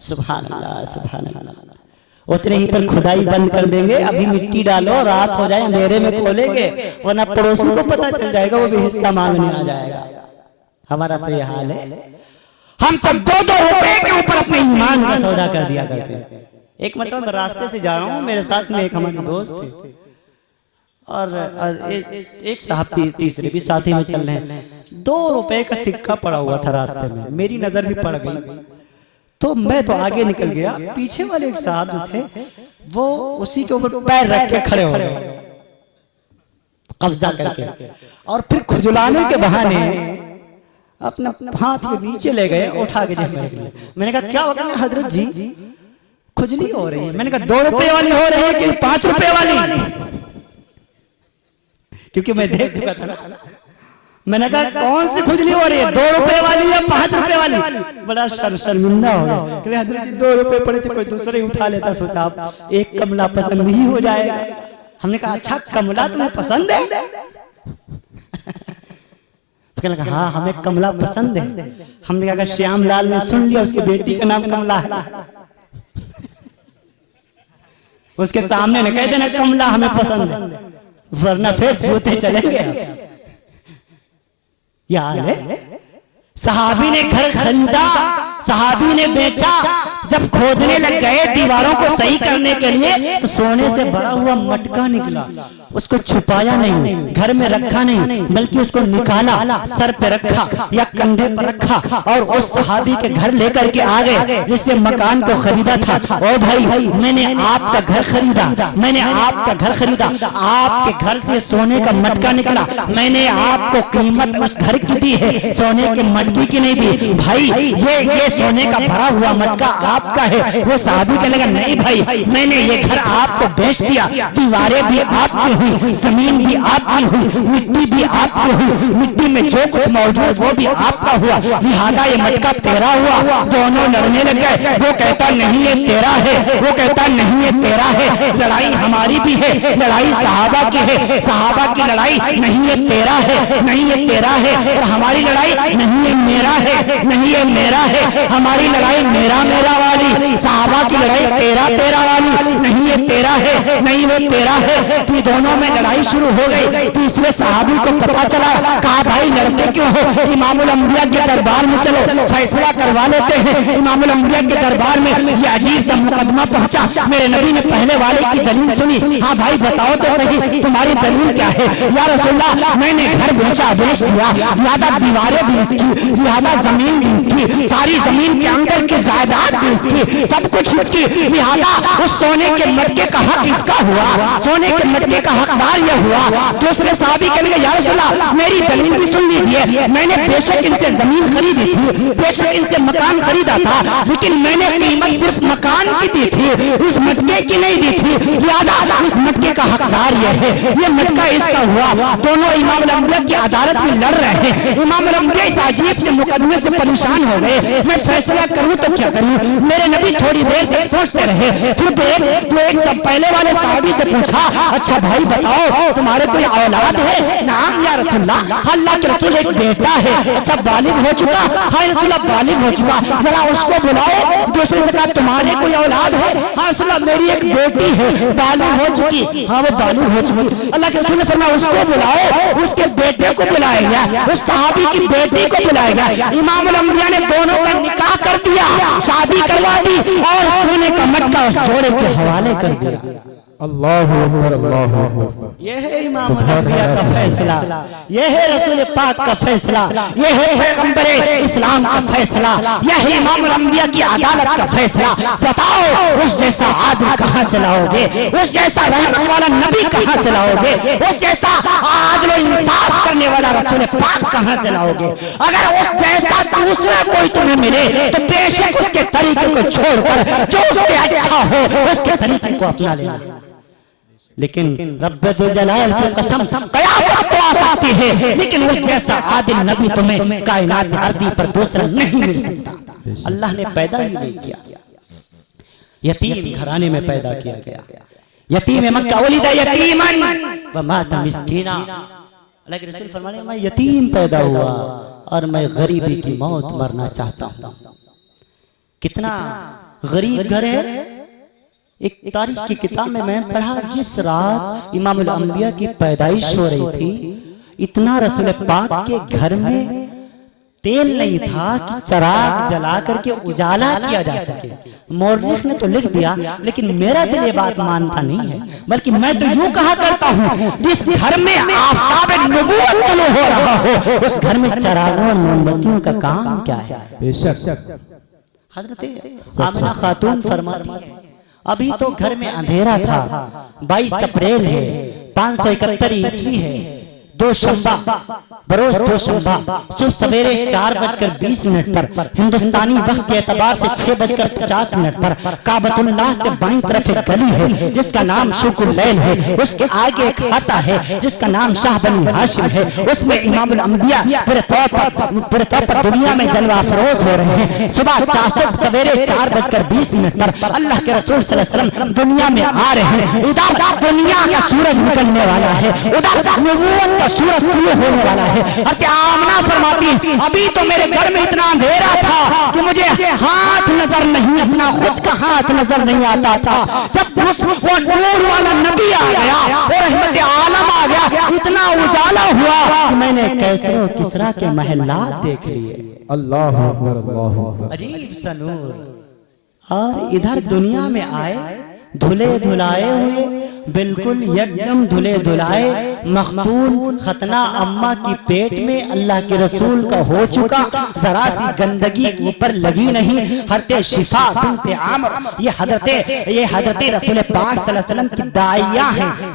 سبحان اللہ سبحان اللہ, اتنے ہی پر کھدائی بند کر دیں گے. ابھی مٹی ڈالو, رات ہو جائے, اندھیرے میں کھولیں گے, ورنہ پڑوسی کو پتا چل جائے گا, وہ بھی حصہ مانگنے آ جائے گا. ہمارا تو یہ حال ہے, ہم تو 2-2 روپے کے اوپر اپنے ایمان کا سودا کر دیا کرتے ہیں. ایک مرتبہ میں راستے سے جا رہا ہوں, میرے ساتھ میں ایک ہمارے دوست تھے, اور ایک صاحب تیسرے بھی ساتھی میں چل رہے ہیں. 2 روپے کا سکہ پڑا ہوا تھا راستے میں, میری نظر بھی پڑ گئی, تو میں تو آگے نکل گیا. پیچھے والے ایک صاحب جو تھے وہ اسی کے اوپر پیر رکھ کے کھڑے ہو گئے, قبضہ کر کے, اور پھر کھجلانے کے بہانے اپنا ہاتھ کے نیچے لے گئے, اٹھا کے جب میں نے کہا کیا وقت ہے حضرت جی, کھجلی ہو رہی ہے. میں نے کہا 2 روپے والی ہو رہی ہے کہ 5 روپے والی, کیونکہ میں دیکھ چکا تھا. میں نے کہا کون سی کھجلی ہو رہی ہے, 2 روپے والی یا 5 روپے والی. بڑا شرمندہ ہو گیا کہ حضرت جی 2 روپے پڑے تھے, کوئی دوسرے اٹھا لیتا. سوچا آپ ایک کملا پسند ہی ہو جائے گا. ہم نے کہا اچھا کملا تمہیں پسند ہے, تو کہنے لگا ہاں ہمیں کملا پسند ہے. ہم نے کہا اگر شیام لال نے سن لیا اس کی بیٹی کا نام کملا ہے, اس کے سامنے نے کہہ دینا کملا ہمیں پسند ہے, ورنہ پھر جوتے چلیں گے. یہ حال ہے. صحابی نے گھر خریدا, صحابی نے بیچا. جب کھودنے لگ گئے دیواروں کو صحیح کرنے کے لیے, تو سونے سے بھرا ہوا مٹکا نکلا. اس کو چھپایا نہیں, گھر میں رکھا نہیں, بلکہ اس کو نکالا, سر پہ رکھا یا کندھے پر رکھا, اور اس صحابی کے گھر لے کر کے آ گئے جس نے مکان کو خریدا تھا. او بھائی میں نے آپ کا گھر خریدا, میں نے آپ کا گھر خریدا, آپ کے گھر سے سونے کا مٹکا نکلا, میں نے آپ کو قیمت اس گھر کی دی ہے, سونے کے مٹکی کی نہیں دی. بھائی یہ سونے کا بھرا ہوا مٹکا آپ کا ہے. وہ صحابی کہنے لگا نہیں بھائی میں نے یہ گھر آپ کو بیچ دیا, دیواریں بھی آپ کی ہوئی, زمین بھی آپ کی ہوئی, مٹی بھی آپ کی ہوئی, مٹی میں جو کچھ موجود وہ بھی آپ کا ہوا, لہذا یہ مٹکا تیرا ہوا. دونوں لڑنے لگ گئے, وہ کہتا نہیں یہ تیرا ہے, وہ کہتا نہیں یہ تیرا ہے. لڑائی ہماری بھی ہے, لڑائی صحابہ کی ہے, صحابہ کی لڑائی نہیں یہ تیرا ہے, نہیں یہ تیرا ہے, اور ہماری لڑائی نہیں یہ میرا ہے, نہیں یہ میرا ہے. ہماری لڑائی میرا والی, صحابہ کی لڑائی تیرا والی, نہیں یہ تیرا ہے, نہیں وہ تیرا ہے. کہ دونوں میں لڑائی شروع ہو گئی. تیسرے صحابی کو پتا چلا, کہا بھائی لڑتے کیوں ہو, امام الانبیاء کے دربار میں چلو فیصلہ کروا لیتے ہیں. امام الانبیاء کے دربار میں یہ عجیب سا مقدمہ پہنچا. میرے نبی نے پہلے والے کی دلیل سنی. ہاں بھائی بتاؤ تو صحیح تمہاری دلیل کیا ہے؟ یا رسول اللہ میں نے گھر بیچا بیچ دیا, لہذا دیواریں بھی اس کی, لہذا زمین بھی اس کی, ساری زمین کے اندر کی جائیداد بھی اس کی, سب کچھ اس کی, لہذا اس سونے کے مٹکے کا حق اس کا ہوا, سونے کے مٹکے کا حقدار یہ ہوا. دوسرے صحابی کہنے لگے یا رسول اللہ میری دلیل بھی سن لیجئے, میں نے بے شک ان سے زمین خریدی تھی, بے شک ان سے مکان خریدا تھا, لیکن میں نے قیمت صرف مکان کی دی تھی, اس مٹکے کی نہیں دی تھی, لہذا اس مٹکے کا حقدار یہ ہے, یہ مٹکا اس کا ہوا. دونوں امام الانبیاء کی عدالت میں لڑ رہے ہیں. امام الانبیاء اس عجیب سے مقدمے سے پریشان ہو گئے, میں فیصلہ کروں تو کیا کروں. میرے نبی تھوڑی دیر تک سوچتے رہے, پھر ایک سب پہلے والے صحابی سے پوچھا اچھا بھائی بتاؤ تمہارے کوئی اولاد ہے؟ نعم یا رسول اللہ, اللہ کے رسول ایک بیٹا ہے. اچھا بالغ ہو چکا؟ ہاں رسول اللہ بالغ ہو چکا. ذرا اس کو بلاؤ. دوسرے سے کہا تمہارے کوئی اولاد ہے؟ ہاں رسول اللہ میری ایک بیٹی ہے, بالغ ہو چکی. ہاں وہ بالغ ہو چکی. اللہ کے رسول نے فرمایا اس کو بلاؤ. اس کے بیٹے کو بلایا گیا, اس صحابی کی بیٹی کو بلایا گیا. امام الانبیاء نے دونوں کا نکاح کر دیا, شادی کروا دی اور سونے کا مٹکا اس جوڑے کے حوالے کر دیا. اللہ اکبر اللہ اکبر. یہ ہے امام الانبیاء کا فیصلہ, یہ ہے رسول پاک کا فیصلہ, یہ ہے پیغمبر اسلام کا فیصلہ, یہ ہے امام الانبیاء کی عدالت کا فیصلہ. بتاؤ اس جیسا عادل کہاں سے لاؤ گے, اس جیسا رحمت والا نبی کہاں سے لاؤ گے, اس جیسا عادل و انصاف کرنے والا رسول پاک کہاں سے لاؤ گے. اگر اس جیسا دوسرا کوئی تمہیں ملے تو بے شک اس کے طریقے کو چھوڑ کر جو اس سے اچھا ہو اس کے طریقے کو اپنا لینا. لیکن رب ذوالجلال کی قسم قیامت تو آ سکتی ہے, لیکن اس جیسا عادل نبی تمہیں کائنات ارضی پر دوسرا نہیں مل سکتا. اللہ نے پیدا ہی نہیں کیا, یتیم گھرانے میں پیدا کیا گیا. یتیم مکہ ولد یتیما ومات مسکینا. اللہ کے رسول فرمانے میں یتیم پیدا ہوا اور میں غریبی کی موت مرنا چاہتا ہوں. کتنا غریب گھر ہے. ایک تاریخ کی کتاب میں میں پڑھا جس رات امام الانبیاء کی پیدائش ہو رہی تھی اتنا رسول پاک کے گھر میں تیل نہیں تھا کہ چراغ جلا کر کے اجالا کیا جا سکے. مورخ نے تو لکھ دیا لیکن میرا دل یہ بات مانتا نہیں ہے, بلکہ میں تو یوں کہا کرتا ہوں جس گھر میں آفتاب نبوت طلوع ہو رہا ہو اس گھر میں چراغوں اور موم بتیوں کا کام کیا ہے. بے شک حضرت آمنہ خاتون فرماتی ہے ابھی تو گھر میں اندھیرا تھا, 22 اپریل ہے, 571 عیسوی ہے, دوشنبہ بروز دوشنبہ صبح سویرے 4:20 پر ہندوستانی وقت کے اعتبار سے 6:50 پر کعبۃ اللہ سے بائیں طرف ایک گلی ہے جس کا نام شوق اللیل ہے, اس کے آگے ایک خطہ ہے جس کا نام شاہ بنی ہاشم ہے. اس میں امام الانبیاء پورے طور پر دنیا میں جلوہ افروز ہو رہے ہیں. صبح سویرے 4:20 پر اللہ کے رسول صلی اللہ علیہ وسلم دنیا میں آ رہے ہیں. ادھر دنیا کا سورج نکلنے والا ہے, ادھر نبوت کا سورج طلوع ہونے والا ہے. حضرت آمنہ فرماتی ابھی تو میرے گھر میں اتنا اندھیرا تھا کہ مجھے ہاتھ نظر نہیں, اپنا خود کا ہاتھ نظر نہیں آتا تھا. جب وہ نور والا نبی آ گیا اور رحمت عالم آ گیا اتنا اجالا ہوا کہ میں نے کیسر و کسرا کے محلات دیکھ لیے. اللہ اکبر اللہ اکبر. عجیب سا نور. اور ادھر دنیا میں آئے دھلے دھلائے ہوئے, بالکل یکدم دھلے دھلائے, مختون ختنہ اماں کی پیٹ میں اللہ کے رسول کا ہو چکا, ذرا سی گندگی اوپر لگی نہیں. حضرت شفا بنت عامر یہ حضرت رسول پاک صلی اللہ علیہ وسلم کی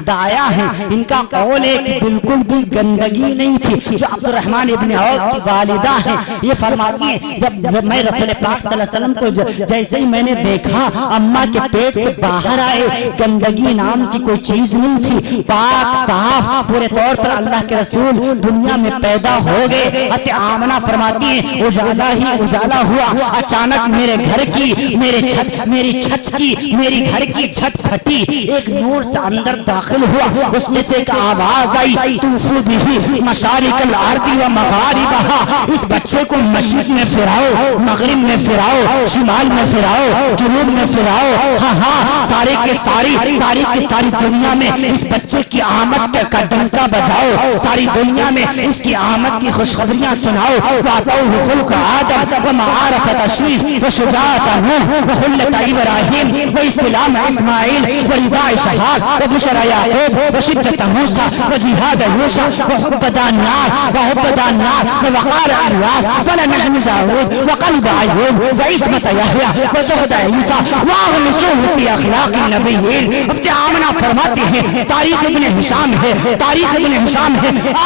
داعیہ ہیں. ان کا قول ہے کہ بالکل بھی گندگی نہیں تھی. جو عبد الرحمن ابن عوف کی والدہ ہیں یہ فرماتی ہیں جب میں رسول پاک صلی اللہ علیہ وسلم کو جیسے ہی میں نے دیکھا اماں کے پیٹ سے باہر آئے, گندگی نام کی کوئی چیز نہیں تھی, پاک صاف پورے طور پر اللہ کے رسول دنیا میں پیدا ہو گئے. حضرت آمنہ فرماتی ہیں اجالا ہی اجالا ہوا, اچانک میرے گھر کی میری گھر کی چھت پھٹی, ایک نور سے اندر داخل ہوا, اس میں سے ایک آواز آئی طوفوا بہ مشارق الارض و مغاربہا. اس بچے کو مشرق میں پھراؤ, مغرب میں پھراؤ, شمال میں پھراؤ, جنوب میں پھراؤ. ہاں سارے کی ساری دنیا میں اس بچے کی آمد کا ڈنکا بجاؤ، ساری دنیا میں اس کی آمد کی خوشخبریاں سناؤ۔ وَأَعْطَوْهُ خُلْقَ آدم وَمَعَارِفَ شیث وَشُجَاعَةَ نوح وَخُلَّةَ ابراہیم وَاِسْتِلَامَ اسماعیل وَرِضَاءَ اسحاق وَبُشْرَى یعقوب وَشِدَّةَ موسیٰ وَجِہَادَ یوشع وَحُبَّ دانیال وَوَقَارَ الیاس وَلَنَحْنِ داود وَقَلْبَ ایوب وَعِصْمَةَ یحییٰ وَزُہْدَ عیسیٰ وَأَغْمِسُوهُ فِی اخلاق النبیین۔ اب آمنہ فرماتی ہیں، تاریخ ابن ہشام ہے،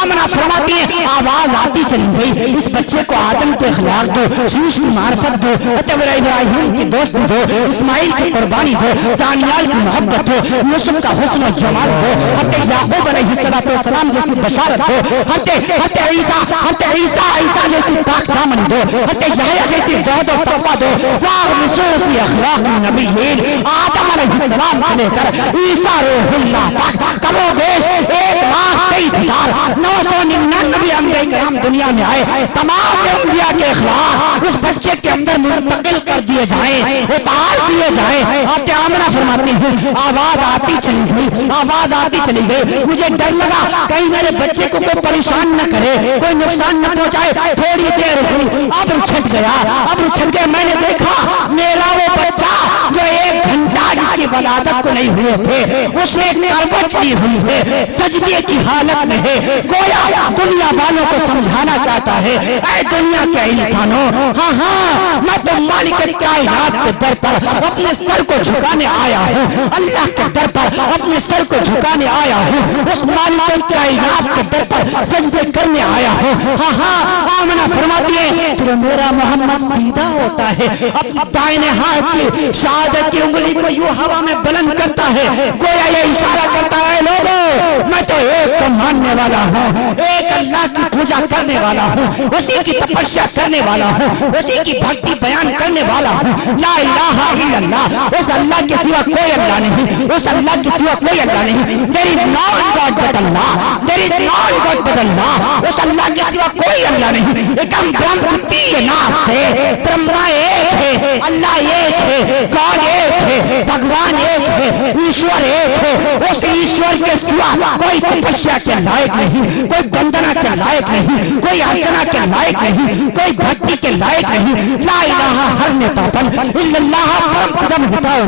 آمنہ فرماتی ہیں آواز آتی چلی گئی، اس بچے کو آدم کے اخلاق دو، شیش کی معرفت دو، ابراہیم کی دوستی دو، اسماعیل کی قربانی دو، دانیال کی محبت دو، یوسف کا حسن و جمال دو، حضرت یعقوب علیہ السلام جیسی بشارت دو، حضرت عیسیٰ جیسی پاک دامنی دو، حضرت یحییٰ جیسی زہد و تقویٰ دو۔ وَأَغْمِسُوهُ فِی اخلاق النبیین۔ آدم علیہ السلام سے لے کر عیسیٰ روح اللہ تک کم و بیش 1,23,999 انبیاء کرام دنیا میں آئے، تمام انبیاء کے اخلاق اس بچے کے اندر منتقل کر دیے جائیں، اتار دیے جائیں۔ آپ آمنہ فرماتی ہیں آواز آتی چلی گئی، مجھے ڈر لگا کہیں میرے بچے کو کوئی پریشان نہ کرے، کوئی نقصان نہ پہنچائے۔ تھوڑی دیر ہوئی، اب چھٹ گیا، میں نے دیکھا میرا وہ بچہ جو 1 گھنٹہ جس کی ولادت کو نہیں ہوئے تھے، اس نے کروٹ لی ہوئی ہے، سجدے کی حالت میں ہے، گویا دنیا والوں کو سمجھانا چاہتا ہے، اے دنیا کے انسانوں، ہاں میں تو مالک کائنات کے در پر اپنے سر کو جھکانے آیا ہوں، اللہ کے در پر اپنے سر کو جھکانے آیا ہوں، اس مالک کائنات کے در پر سجدے کرنے آیا ہوں۔ ہاں آمنہ فرماتی ہے پھر میرا محمد سیدھا ہوتا ہے، اپنی دائیں ہاتھ کی شہادت کی انگلی کو یوں ہوا میں بلند کرتا ہے، گویا یہ اشارہ کرتا ہے لوگوں میں تو ایک کو ماننے والا ہوں، ایک اللہ کی پوجا کرنے والا ہوں، اسی کی تپسیا کرنے والا ہوں، اسی کی بھکتی بیان کرنے والا ہوں۔ لا الہ الا اللہ، اس اللہ کے سوا کوئی اللہ نہیں، اس اللہ کے سوا کوئی اللہ نہیں۔ There is no God but Allah, there is no God but Allah، اس اللہ کے سوا کوئی اللہ نہیں۔ ایکم برہم تین ناس ہے، برہما ایک ہے، اللہ ایک ہے، گاڈ ایک ہے، بھگوان ایک ہے، ایشور ایک ہے، اس ایشور کے سوا کوئی تپسیا کے لائق نہیں، کوئی بندنا کے لائق نہیں، کوئی ارچنا کے لائق نہیں، کوئی بھکتی کے لائق نہیں۔ لا الہ ہر نے پاپن الا اللہ پرم پدم ہتاؤ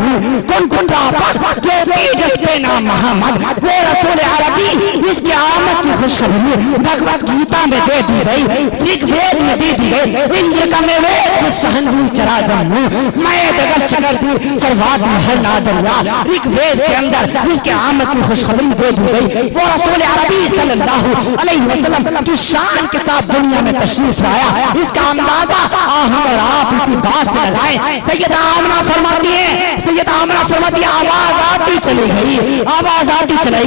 کن راپت جو تیجس پہ نام محمد، وہ رسول عربی، اس کی آمد کی خوشخبری بھگوت گیتا میں دے دی گئی، رگ وید میں دے دی گئی، اندر کا میں وید میں سہن ہوئی چرا جموں، میں دگر شکر دی سروات میں ہر نادریا، رگ وید کے اندر اس کی آمد کی خوشخبری دے دی گئی۔ وہ رسول عربی صلی اللہ علیہ وسلم کی شان کے ساتھ دنیا میں تشریف لایا، اس کا اندازہ ہم اور آپ اسی بات سے لگائیں۔ سیدہ آمنہ فرماتی ہے آواز آتی چلی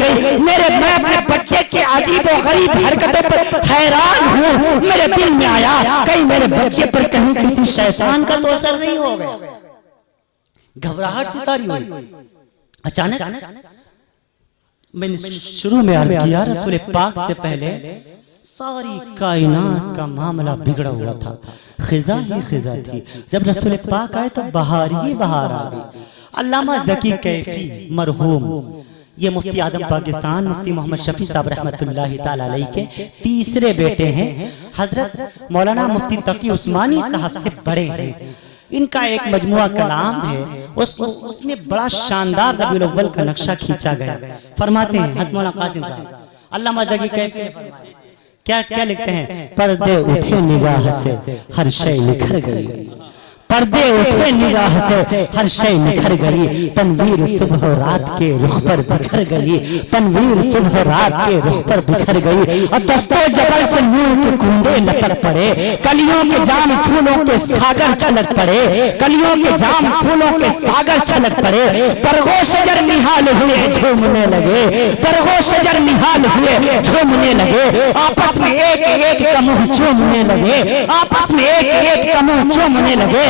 گئی، میں اپنے بچے کے عجیب و غریب حرکتوں پر حیران ہوں، میرے دل میں آیا کہیں میرے بچے پر کہیں کسی شیطان کا تو اثر نہیں ہو گیا۔ گھبراہٹ سی طاری ہوئی، اچانک میں نے شروع میں عرض کیا رسول پاک سے پہلے ساری کائنات کا معاملہ بگڑا ہوا تھا، خزاں ہی خزاں تھی، جب رسول پاک آئے تو بہار ہی بہار آ گئی۔ علامہ ذکی کیفی مرحوم، یہ مفتی اعظم پاکستان مفتی محمد شفیع صاحب رحمت اللہ تعالی علیہ کے تیسرے بیٹے ہیں، حضرت مولانا مفتی تقی عثمانی صاحب سے بڑے ہیں۔ ان کا ایک مجموعہ کلام ہے، اس میں بڑا شاندار ربیع الاول کا نقشہ کھینچا گیا۔ فرماتے ہیں حضرت مولانا قاسم صاحب، علامہ ذکی کیفی نے فرمایا کیا لکھتے ہیں؟ پردے اٹھے نگاہ سے ہر شے نکھر گئی، پردے اٹھے نگاہ سے ہر شے نکھر گئی، تنویر صبح و رات کے رخ پر بکھر گئی، تنویر صبح و رات کے رخ پر بکھر گئی، اور دست و جبر سے نور کے کندے لپٹ پڑے، کلیوں کے جام پھولوں کے ساگر چھلک پڑے، کلیوں کے جام پھولوں کے ساگر چھلک پڑے، برگو شجر نہال ہوئے جھومنے لگے، برگو شجر نہال ہوئے جھومنے لگے، آپس میں ایک ایک کا منہ چومنے لگے، آپس میں ایک ایک کا منہ چومنے لگے،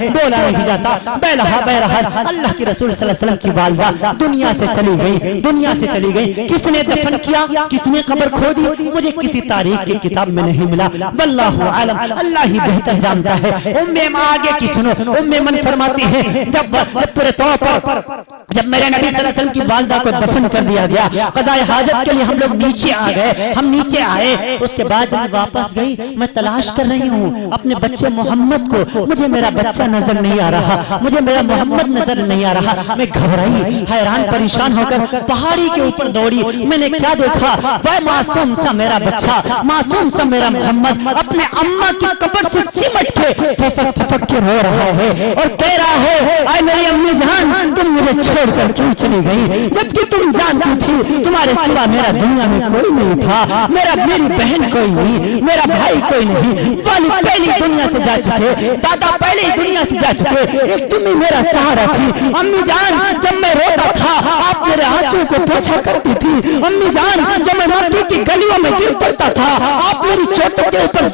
بولا نہیں جاتا۔ بہرحال اللہ کے رسول صلی اللہ علیہ وسلم کی والدہ دنیا سے چلی گئی۔ کس نے دفن کیا، کس نے قبر کھودی، مجھے کسی تاریخ کی کتاب میں نہیں ملا، واللہ عالم، اللہ ہی بہتر جانتا ہے۔ آگے کی سنو، من فرماتی ہے جب پورے طور پر جب میرے نبی صلی اللہ علیہ وسلم کی والدہ کو دفن کر دیا گیا، قضاء حاجت کے لیے ہم لوگ نیچے آ گئے، ہم نیچے آئے، اس کے بعد جب میں واپس گئی، میں تلاش کر رہی ہوں اپنے بچے محمد کو، مجھے میرا بچہ نظر نہیں آ رہا، مجھے میرا محمد نظر نہیں آ رہا۔ میں گھبرائی، حیران پریشان ہو کر پہاڑی کے اوپر دوڑی۔ میں نے کیا دیکھا، وہ معصوم سا میرا بچہ، معصوم سا میرا محمد اپنے اماں کی قبر سے چمٹ کے پھپک کے رو رہا ہے اور کہہ رہا ہے، اے میری امی جان، تم مجھے چھوڑ کر کیوں چلی گئی، جبکہ تم جانتی تھی تمہارے سوا میرا دنیا میں کوئی نہیں تھا، میری بہن کوئی نہیں، میرا بھائی کوئی نہیں، والد پہلی دنیا سے جا چکے، دادا پہلے ہی دنیا سے جا چکے، ایک تم ہی میرا سہارا تھی۔ امی جان، جب میں روتا تھا آپ میرے آنسو کو پوچھا کرتی تھی، امی جان، جب میں مٹی کی گلیوں میں گر پڑتا تھا آپ میری چوٹوں کے اوپر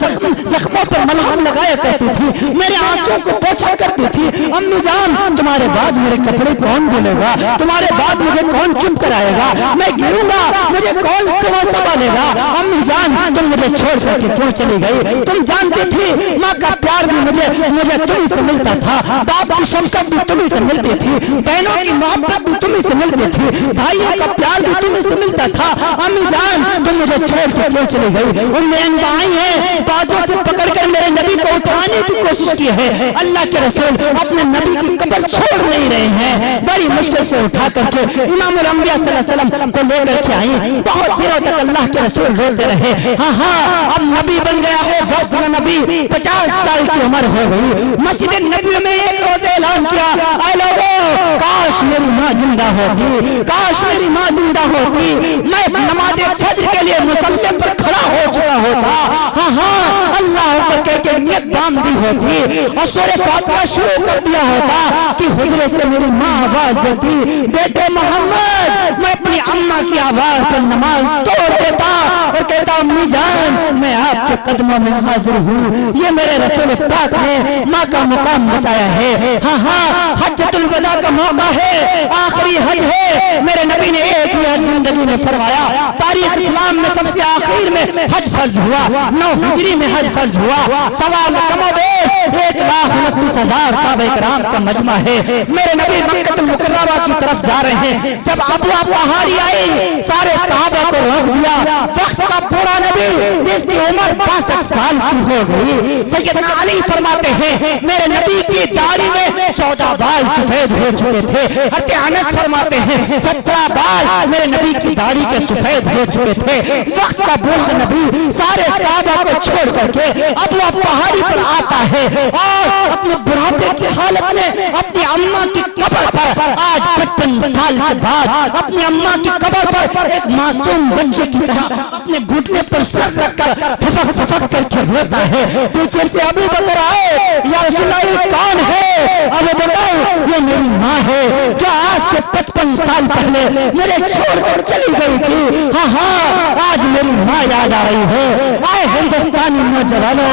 زخموں پر ملہم لگایا کرتی تھی، میرے آنسو کو پوچھا کرتی تھی۔ امی جان، تمہارے بعد میرے کپڑے کون دھلے گا، تمہارے بعد مجھے کون چپ کرائے گا، میں گروں گا مجھے کون سنبھالے گا، امی جان تم مجھے چھوڑ کر کے کیوں چلی گئی، تم جانتی تھی ماں کا پیار بھی مجھے تمہیں سے ملتا تھا، باپ کی شفقت بھی تمہیں سے ملتی تھی، بہنوں کی محبت بھی تمہیں سے ملتی تھی، بھائیوں کا پیار بھی تمہیں سے ملتا تھا، امی جان تم مجھے چھوڑ کے کیوں چلی گئی۔ ان میں انوائی ہیں، بازوں سے پکڑ کر میرے نبی کو اٹھانے کی کوشش کی ہے، اللہ کے رسول اپنے نبی کی قبر چھوڑ نہیں رہے ہیں، بڑی مشکل سے اٹھا کر کے امام الانبیاء صلی اللہ علیہ وسلم کو لے کر کے آئی، بہت دنوں تک اللہ کے رسول روتے رہے۔ ہاں اب نبی بن گیا ہے، وقت کا نبی، 50 سال کی عمر ہو گئی، مسجد نبی میں ایک روز اعلان کیا، اے لوگو کاش میری ماں زندہ ہوتی، کاش میری ماں زندہ ہوتی، میں نماز فجر کے لیے مصلی پر کھڑا ہو چکا ہوتا، ہاں اللہ پر کہہ کے نیت باندھ دی ہوتی اور سورہ فاتحہ شروع کر دیا ہوتا کہ حجرے سے میری ماں آواز دیتی، بیٹے محمد، میں اپنی اماں کی آواز پر نماز توڑ دیتا اور کہتا امی جان میں آپ کے قدموں میں حاضر ہوں۔ یہ میرے رسول پاک نے ماں کا مقام بتایا ہے۔ ہاں حجۃ الوداع کا موقع ہے، آخری حج ہے، میرے نبی نے ایک ہی حج زندگی میں فرمایا، تاریخ اسلام میں سب سے آخر میں حج فرض ہوا، 9 ہجری میں حج فرض ہوا، سوال کم و بیش 1,29,000 صحابہ کرام کا مجمع ہے، میرے نبی مکہ المکرمہ کی طرف جا رہے ہیں، جب ابوا پہاڑی آئی سارے صحابہ کو روک دیا، وقت کا پورا نبی جس کی عمر 62 سال کی ہو گئی، سیدنا علی فرماتے ہیں میرے نبی کی داڑھی میں 14 بال سفید ہو چکے تھے، حضرت انس فرماتے ہیں 17 بال میرے نبی کی داڑھی کے سفید ہو چکے تھے، وقت کا بوڑھا نبی سارے صحابہ کو چھوڑ کر کے ابوا پہاڑی پر آتا ہے اور اپنے بڑھاپے کی حالت میں اپنی اماں کی قبر پر آج 55 سال کے بعد اپنی اماں کی قبر پر ایک معصوم بچے کی طرح اپنے گھٹنے پر سر رکھ کر پھپک کر کے روتا ہے، پیچھے سے ابو بکر آئے، یا رسول اللہ یہ کون ہے، ابو بکر یہ میری ماں ہے جو آج سے 55 سال پہلے میرے چھوڑ کر چلی گئی تھی، ہاں آج میری ماں یاد آ رہی ہے۔ آئے ہندوستانی نوجوانوں،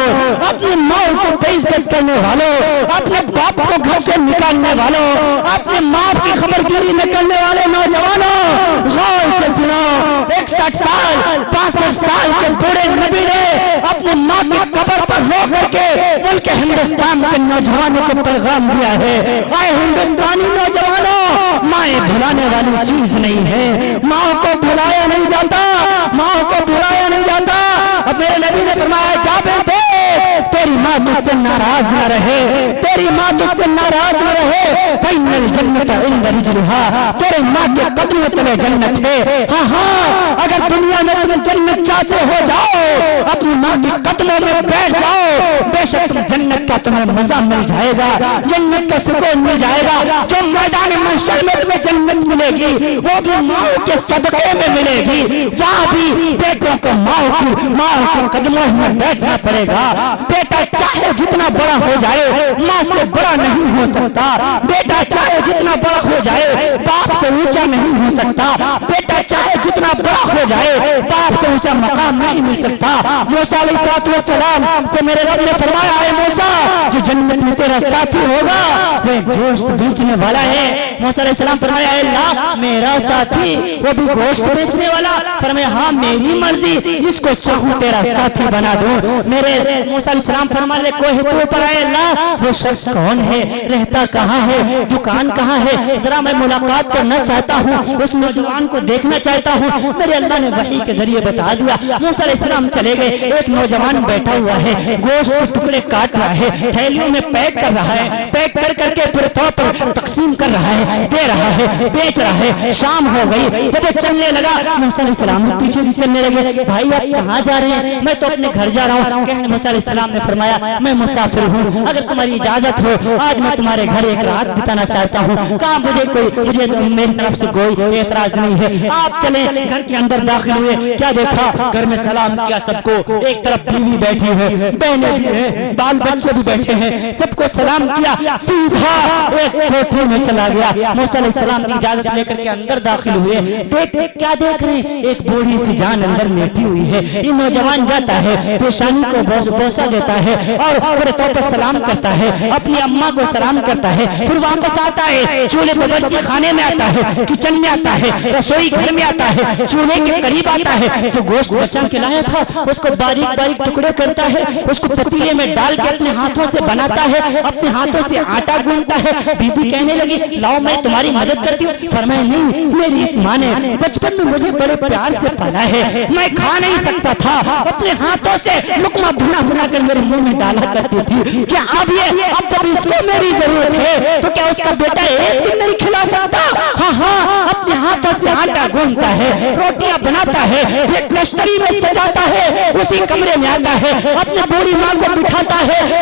اپنی ماں کو بے عزت کرنے والوں، اپنے باپ کو گھر سے نکالنے والوں، اپنے ماں کی خبرگیری میں کرنے والے نوجوانوں، غور سے سنو، 61 سال 65 سال کے بوڑھے نبی نے اپنی ماں کی قبر پر رو کر کے ملک ہندوستان کے نوجوانوں کو پیغام دیا ہے، آئے ہندوستانی نوجوانوں، مائیں بھلانے والی چیز نہیں ہے، ماں کو بھلایا نہیں جاتا، ماں کو بھلایا نہیں جاتا۔ اب میرے نبی نے فرمایا جابر دے تیری ماں تجھ سے ناراض نہ رہے، تیری ماں تجھ سے ناراض نہ رہے، فإن الجنت عند رجلها، تیرے ماں کے قدموں تلے جنت ہے، ہاں اگر دنیا میں تم جنت چاہتے ہو جاؤ اپنی ماں کے قدموں میں بیٹھ جاؤ، بے شک تم جنت کا تمہیں مزہ مل جائے گا، جنت کا سکون مل جائے گا، جو میدان محشر میں تمہیں جنت ملے گی وہ بھی ماں کے صدقے میں ملے گی، وہاں بھی بیٹوں کو ماں کے قدموں میں بیٹھنا پڑے گا، بیٹا چاہے جتنا بڑا ہو جائے ماں سے بڑا نہیں ہو سکتا، بیٹا چاہے جتنا بڑا ہو جائے باپ سے اونچا نہیں ہو سکتا، بیٹا چاہے جتنا بڑا ہو جائے باپ سے اونچا مقام نہیں مل سکتا. موسیٰ علیہ السلام سے میرے رب نے فرمایا اے موسیٰ جو جنت میں تیرا ساتھی ہوگا وہ گوشت بیچنے والا ہے. موسیٰ علیہ السلام فرمایا اے اللہ میرا ساتھی وہ بھی گوشت بیچنے والا؟ فرمایا ہاں میری مرضی جس کو چاہوں تیرا ساتھی بنا دوں. میرے موسیٰ علیہ السلام فرمانے کوہ طور پر آئے اللہ وہ شخص کون ہے, رہتا کہاں ہے, دکان کہاں ہے, ذرا میں ملاقات کرنا چاہتا ہوں, اس نوجوان کو دیکھنا چاہتا ہوں. میرے اللہ نے وحی کے ذریعے بتا دیا. موسیٰ علیہ السلام چلے گئے. ایک نوجوان بیٹھا ہوا ہے, گوشت کے ٹکڑے کاٹ رہا ہے, تھیلیوں میں پیک کر رہا ہے, پیک کر کر کے پورے طور پر تقسیم کر رہا ہے, دے رہا ہے, بیچ رہا ہے. شام ہو گئی, جب وہ چلنے لگا موسیٰ علیہ السلام نے پیچھے سے چلنے لگے. بھائی آپ کہاں جا رہے ہیں؟ میں تو اپنے گھر جا رہا ہوں. کہنے موسیٰ علیہ السلام نے فرمایا میں مسافر ہوں, اگر تمہاری اجازت ہو آج میں تمہارے گھر ایک رات بتانا چاہتا ہوں. کہا مجھے میری طرف سے کوئی اعتراض نہیں ہے, آپ چلیں. گھر کے اندر داخل ہوئے, کیا دیکھا گھر میں سلام کیا سب کو. ایک طرف بیوی بیٹھی ہے, بہنیں بھی ہیں, بال بچے بھی بیٹھے ہیں, سب کو سلام کیا, سیدھا ایک کوٹھے میں چلا گیا. موسیٰ علیہ السلام کی اجازت لے کر کے اندر داخل ہوئے. دیکھ کیا دیکھ رہے ہیں؟ ایک بوڑھی سی جان اندر لیٹی ہوئی ہے. یہ نوجوان جاتا ہے, پیشانی کو بوسہ دیتا ہے اور پورے طور پر سلام کرتا ہے, اپنی اماں کو سلام کرتا ہے, پھر واپس آتا ہے, چولہے باورچی خانے میں آتا ہے, کچن میں آتا ہے, رسوئی گھر میں آتا ہے, چولہے کے قریب آتا ہے. جو گوشت بچا کے لایا تھا اس کو باریک باریک ٹکڑے کرتا ہے, اس کو پتیلے میں ڈال کے اپنے ہاتھوں سے بناتا ہے, اپنے ہاتھوں سے آٹا گوندتا ہے. بیوی کہنے لگی لاؤ میں تمہاری مدد کرتی ہوں. فرمایا نہیں, میری اس ماں نے بچپن میں مجھے بڑے پیار سے پالا ہے, میں کھا نہیں سکتا تھا, اپنے ہاتھوں سے لقمہ بنا بنا کر میرے منہ میں ڈالا کرتی تھی. کیا اب جب اس کو میری ضرورت ہے تو کیا اس کا بیٹا ایک دن نہیں کھلا سکتا؟ ہاں اپنے ہاتھوں سے آٹا گوندتا ہے, روٹیاں بناتا ہے, ایک نشتری میں سجاتا ہے, اسی کمرے میں آتا ہے, اپنے بوڑھی ماں کو بٹھاتا ہے,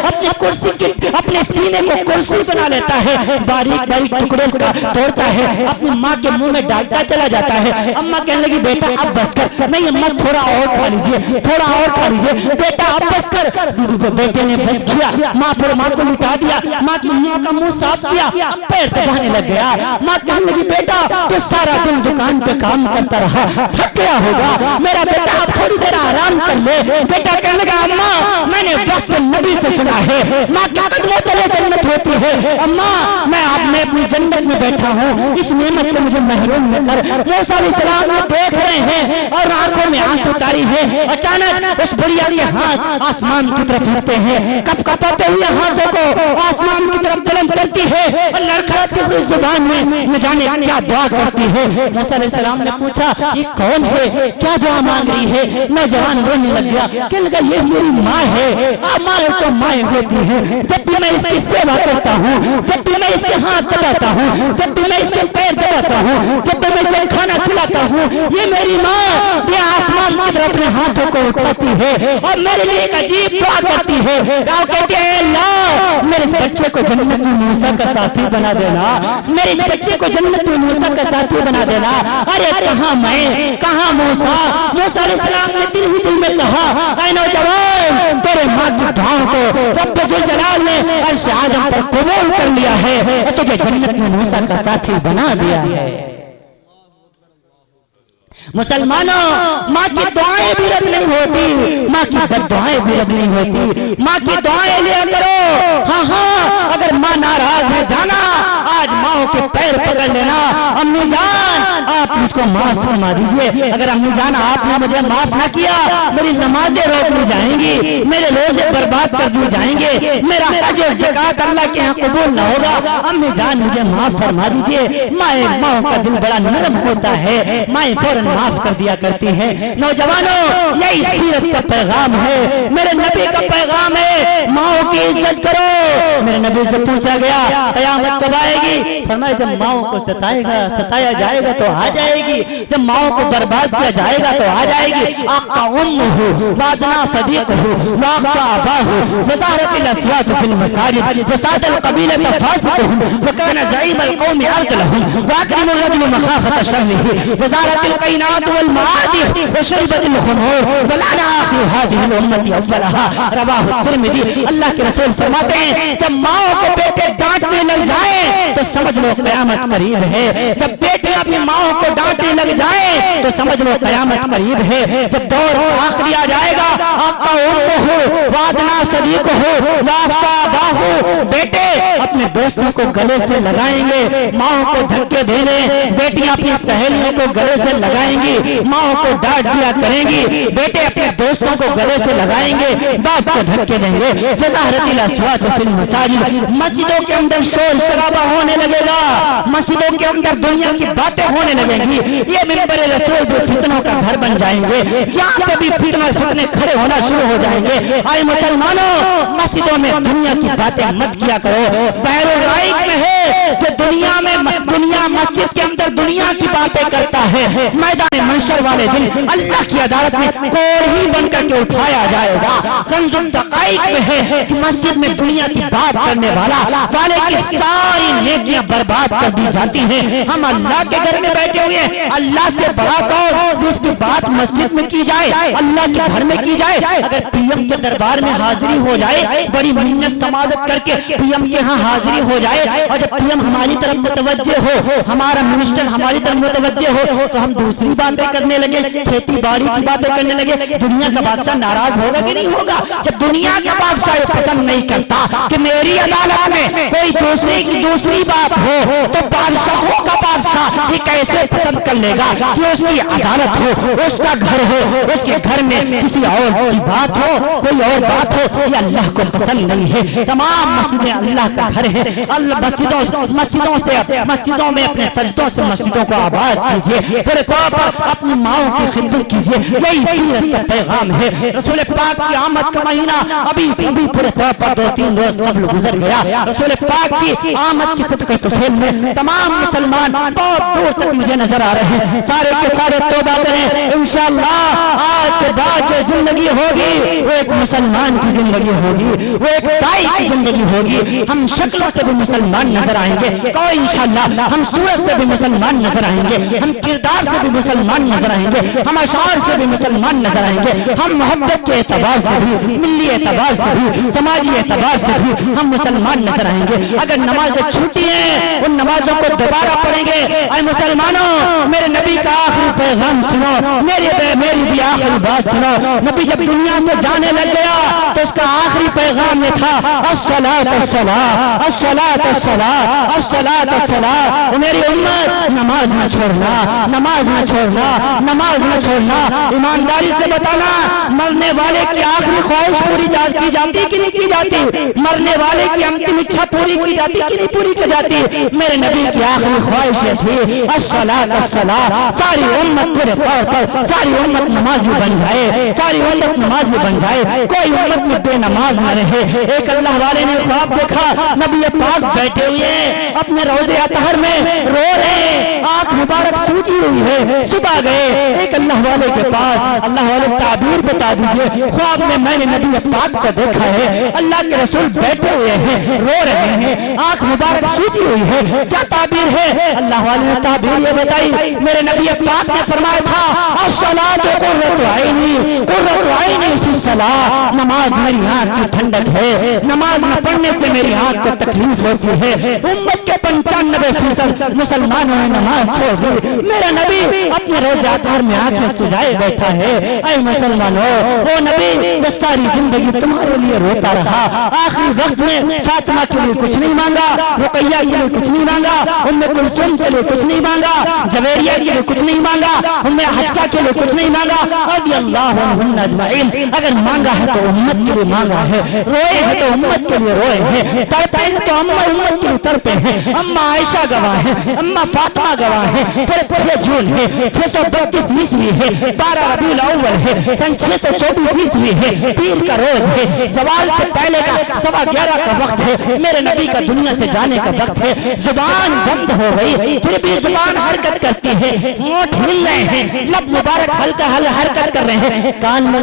اپنے سینے کو کرسی بنا لیتا ہے, باریک باریک ٹکڑے توڑتا ہے, اپنی ماں کے منہ میں ڈالتا چلا جاتا ہے. اماں کہنے لگی بیٹا اب بس کر. نہیں اماں تھوڑا اور کھا لیجئے, تھوڑا اور کھا لیجئے. بیٹا اب بس کر. بیٹے نے بس کیا, ماں پھر ماں کو لٹا دیا, ماں کی منہ کا منہ صاف کیا, پیر دبانے لگ گیا. ماں کہنے لگی بیٹا تو سارا دن دکان پہ کام کرتا رہا, تھک گیا ہوگا, میرا بیٹا اب تھوڑی دیر آرام کر لے. بیٹا کہنے لگا اماں میں نے وقت نبی سے سنا ہے ماں کے قدموں تلے جنت ہوتی ہے. اماں میں اپنی جنت میں بیٹھا ہوں, اس نعمت سے مجھے محروم نہ کر. موسیٰ علیہ السلام دیکھ رہے ہیں اور آنکھوں میں آنسو تاری ہے. اچانک اس بڑھیا کے ہاتھ آسمان کی طرف اٹھتے ہیں, کپ کپاتے ہوئے ہاتھوں کو آسمان کی طرف بلند کرتی ہے اور لڑکھڑاتی ہوئی زبان میں نہ جانے کیا دعا کرتی ہے. موسیٰ علیہ السلام نے پوچھا یہ کون ہے, کیا دعا مانگ رہی ہے؟ نوجوان رونے لگ گیا, کہنے لگا یہ میری ماں ہے. ماں تو مائیں ہوتی ہیں, جب بھی میں اس کی سیوا کرتا ہوں, جب بھی میں اس کے ہاتھ دباتا ہوں, جب بھی میں اس کے پیر دباتا ہوں, جب بھی میں اسے کھانا کھلاتا ہوں, یہ میری ماں یہ آسمان کی طرف اپنے ہاتھوں کو اٹھاتی ہے اور میرے لیے ایک عجیب دعا کرتی ہے. وہ کہتی ہے اللہ میرے اس بچے کو جنت میں موسیٰ کا ساتھی بنا دینا, میرے اس بچے کو جنت میں موسیٰ کا ساتھی بنا دینا. ارے کہاں میں کہاں موسیٰ. موسیٰ علیہ السلام نے دل ہی دل میں کہا اے نوجوان تیرے ماں کی دعاؤں کو رب ذوالجلال نے عرش آدم پر قبول کر لیا ہے اور تجھے جنت میں موسیٰ کا ساتھی بنا دیا ہے. مسلمانوں ماں کی دعائیں بھی رد نہیں ہوتی, ماں کی بد دعائیں بھی رد نہیں ہوتی. ماں کی دعائیں لیا کرو. ہاں اگر ماں ناراض ہے جانا آج ماں کے پیر پکڑ لینا. امی جان آپ مجھ کو معاف فرما دیجئے, اگر امی جان آپ نے مجھے معاف نہ کیا میری نمازیں روک لی جائیں گی, میرے روزے برباد کر دی جائیں گے, میرا حج اور زکات اللہ کے یہاں قبول نہ ہوگا. امی جان مجھے معاف فرما دیجئے. ماں کا دل بڑا نرم ہوتا ہے, مائیں فوراً معاف کر دیا کرتی ہیں. نوجوانوں یہی سیرت کا پیغام ہے, میرے نبی کا پیغام ہے, ماں کی عزت کرو. میرے نبی سے پوچھا گیا قیامت کب آئے گی؟ فرمایا جب ماں کو ستایا جائے گا تو آ جائے گی, جب ماں کو برباد کیا جائے گا تو آ جائے گی. آقا امہ وادنا صدیقہ واقع اباہ وزارت الاسواق فی المساجد وساد القبیلہ فاسقہم وکان زعیم القوم ارجلہم واکرم الرجل مخافت شرہ وزارت القین العينات والمعادف وشربت الخمور ولعن آخر هذه الأمة أولها رواہ الترمذی۔ اللہ کے رسول فرماتے ہیں جب ماں کو بیٹے ڈانٹنے لگ جائیں تو سمجھ لو قیامت قریب ہے، جب بیٹے اپنی ماں کو ڈانٹنے لگ جائیں تو سمجھ لو قیامت قریب ہے۔ جب دور آخری آ جائے گا آقا امہ وادنا صدیق ہو وافتا باہو، بیٹے اپنے دوستوں کو گلے سے لگائیں گے، ماں کو دھکے دینے، بیٹیاں اپنی سہیلیوں کو گلے سے لگائیں گی، ماں کو ڈانٹ دیا کریں گی، بیٹے اپنے دوستوں کو گلے سے لگائیں گے، باپ کو دھکے دیں گے۔ فظاہرت الاصوات فی المساجد، مسجدوں کے اندر شور شرابہ ہونے لگے گا، مسجدوں کے اندر دنیا کی باتیں ہونے لگیں گی، یہ منبر رسول بھی فتنوں کا گھر بن جائیں گے، یہاں سے بھی فتنے کھڑے ہونا شروع ہو جائیں گے۔ آئے مسلمانوں، مسجدوں میں دنیا کی باتیں مت کیا کرو۔ بحر الرائق میں ہے کہ دنیا مسجد کے اندر دنیا کی باتیں کرتا ہے، میدان محشر والے دن اللہ کی عدالت میں کوڑ ہی بن کر کے اٹھایا جائے گا۔ کنز الدقائق میں ہے کہ مسجد میں دنیا کی بات کرنے والے کی ساری نیکیاں برباد کر دی جاتی ہیں۔ ہم اللہ کے گھر میں بیٹھے ہوئے ہیں، اللہ سے بڑا کون جس کی بات مسجد میں کی جائے، اللہ کے گھر میں کی جائے۔ اگر پی ایم کے دربار میں حاضری ہو جائے، بڑی منت سماجت کر کے پی ایم کے ہاں حاضری ہو جائے، اور جب پی ایم ہماری طرف متوجہ ہو، ہمارا منسٹر ہماری طرف متوجہ ہو، تو ہم دوسری باتیں کرنے لگے، کھیتی باڑی کی باتیں کرنے لگے۔ دنیا کا بادشاہ ناراض ہوگا کہ نہیں ہوگا؟ جب دنیا کا بادشاہ یہ پسند نہیں کرتا کہ میری عدالت میں کوئی دوسری بات ہو، تو بادشاہوں کا بادشاہ یہ کیسے پسند کر لے گا کہ اس کی عدالت ہو، اس کا گھر ہو، اس کے گھر میں کسی اور کی بات ہو، کوئی اور بات ہو؟ یہ اللہ کو پسند نہیں ہے۔ تمام مسجدیں اللہ کا گھر ہے، مسجدوں میں اپنے سجدوں سے مسجدوں کو آباد کیجئے، پورے طور پر اپنی ماؤں کی خدمت کیجئے، یہی سیرت کا پیغام ہے۔ رسول پاک کی آمد کا مہینہ ابھی پورے طور پر 2-3 روز قبل گزر گیا۔ رسول پاک کی آمد کی صدقۃ الخیل میں تمام مسلمان بہت دور تک مجھے نظر آ رہے ہیں، سارے کے سارے توبہ کریں، انشاءاللہ آج کے بعد جو زندگی ہوگی وہ ایک مسلمان کی زندگی ہوگی، وہ ایک دائی کی زندگی ہوگی۔ ہم شکلوں سے بھی مسلمان نظر آئیں گے، کوئی انشاءاللہ ہم صورت سے بھی مسلمان نظر آئیں گے، ہم کردار سے بھی مسلمان نظر آئیں گے، ہم اشعار سے بھی مسلمان نظر آئیں گے، ہم محبت کے اعتبار سے بھی، ملی اعتبار سے بھی، سماجی اعتبار سے بھی ہم مسلمان نظر آئیں گے۔ اگر نمازیں چھوٹی ہیں ان نمازوں کو دوبارہ پڑھیں گے۔ اے مسلمانوں، میرے نبی کا آخری پیغام سنو، میری بھی آخری بات سنو۔ نبی جب دنیا سے جانے لگ گیا تو اس کا آخری پیغام یہ تھا، الصلاۃ الصلاۃ الصلاۃ الصلاۃ الصلاۃ الصلاۃ۔ میری امت نماز نہ چھوڑنا، نماز نہ چھوڑنا، نماز نہ چھوڑنا۔ ایمانداری سے بتانا، مرنے والے کی آخری خواہش پوری کی جاتی کہ نہیں کی جاتی؟ مرنے والے کی انتم اچھا پوری کی جاتی کہ نہیں پوری کی جاتی؟ میرے نبی کی آخری خواہش یہ تھی، الصلاۃ الصلاۃ، ساری امت پورے طور پر ساری امت نمازی بن جائے، ساری امت نمازی بن جائے، کوئی امت میں بے نماز نہ رہے۔ ایک اللہ والے نے خواب دیکھا، نبی پاک بیٹھے ہوئے اپنے روضے اطہر میں رو رہے، آنکھ مبارک سوجی ہوئی ہے۔ صبح گئے ایک اللہ والے کے پاس، اللہ والے تعبیر بتا دیجئے، خواب میں نے نبی پاک کو دیکھا ہے، اللہ کے رسول بیٹھے ہوئے ہیں، رو رہے ہیں، آنکھ مبارک سوجی ہوئی ہے، کیا تعبیر ہے؟ اللہ والے نے تعبیر یہ بتائی، میرے نبی پاک نے فرمایا تھا، الصلاۃ قرۃ عینی، قرۃ عینی فی الصلاۃ، نماز میری آنکھ کی ٹھنڈک ہے، نماز نہ پڑھنے سے میری آنکھ کو تکلیف ہوتی ہے۔ امت کے 95% مسلمانوں نے نماز چھوڑ دی، میرا نبی اپنے روزے اطہر میں آنکھیں سجائے بیٹھا ہے۔ اے مسلمانوں، وہ نبی جو ساری زندگی تمہارے لیے روتا رہا، آخری وقت میں فاطمہ کے لیے کچھ نہیں مانگا، رقیہ کے لیے کچھ نہیں مانگا، ام کلثوم کے لیے کچھ نہیں مانگا، جویریہ کے لیے کچھ نہیں مانگا، ام حفصہ کے لیے کچھ نہیں مانگا، رضی اللہ عنہن اجمعین۔ اگر مانگا ہے تو امت کے لیے مانگا ہے، روئے ہیں تو امت کے لیے روئے ہیں، تڑپے ہیں تو امت کے لیے تڑپے ہیں۔ اما عائشہ گواہ ہے، اما فاطمہ گواہ ہے، پھر 6 جون ہے، 632 عیسوی ہے، 12 ربیع الاول ہے، سن 624 عیسوی ہے، پیر کا روز ہے، زوال سے پہلے کا 11:15 کا وقت ہے، میرے نبی کا دنیا سے جانے کا وقت ہے۔ زبان بند ہو گئی، پھر بھی زبان حرکت کرتی ہے، ہونٹ ہل رہے ہیں، لب مبارک ہلکا حرکت کر رہے ہیں، کان میں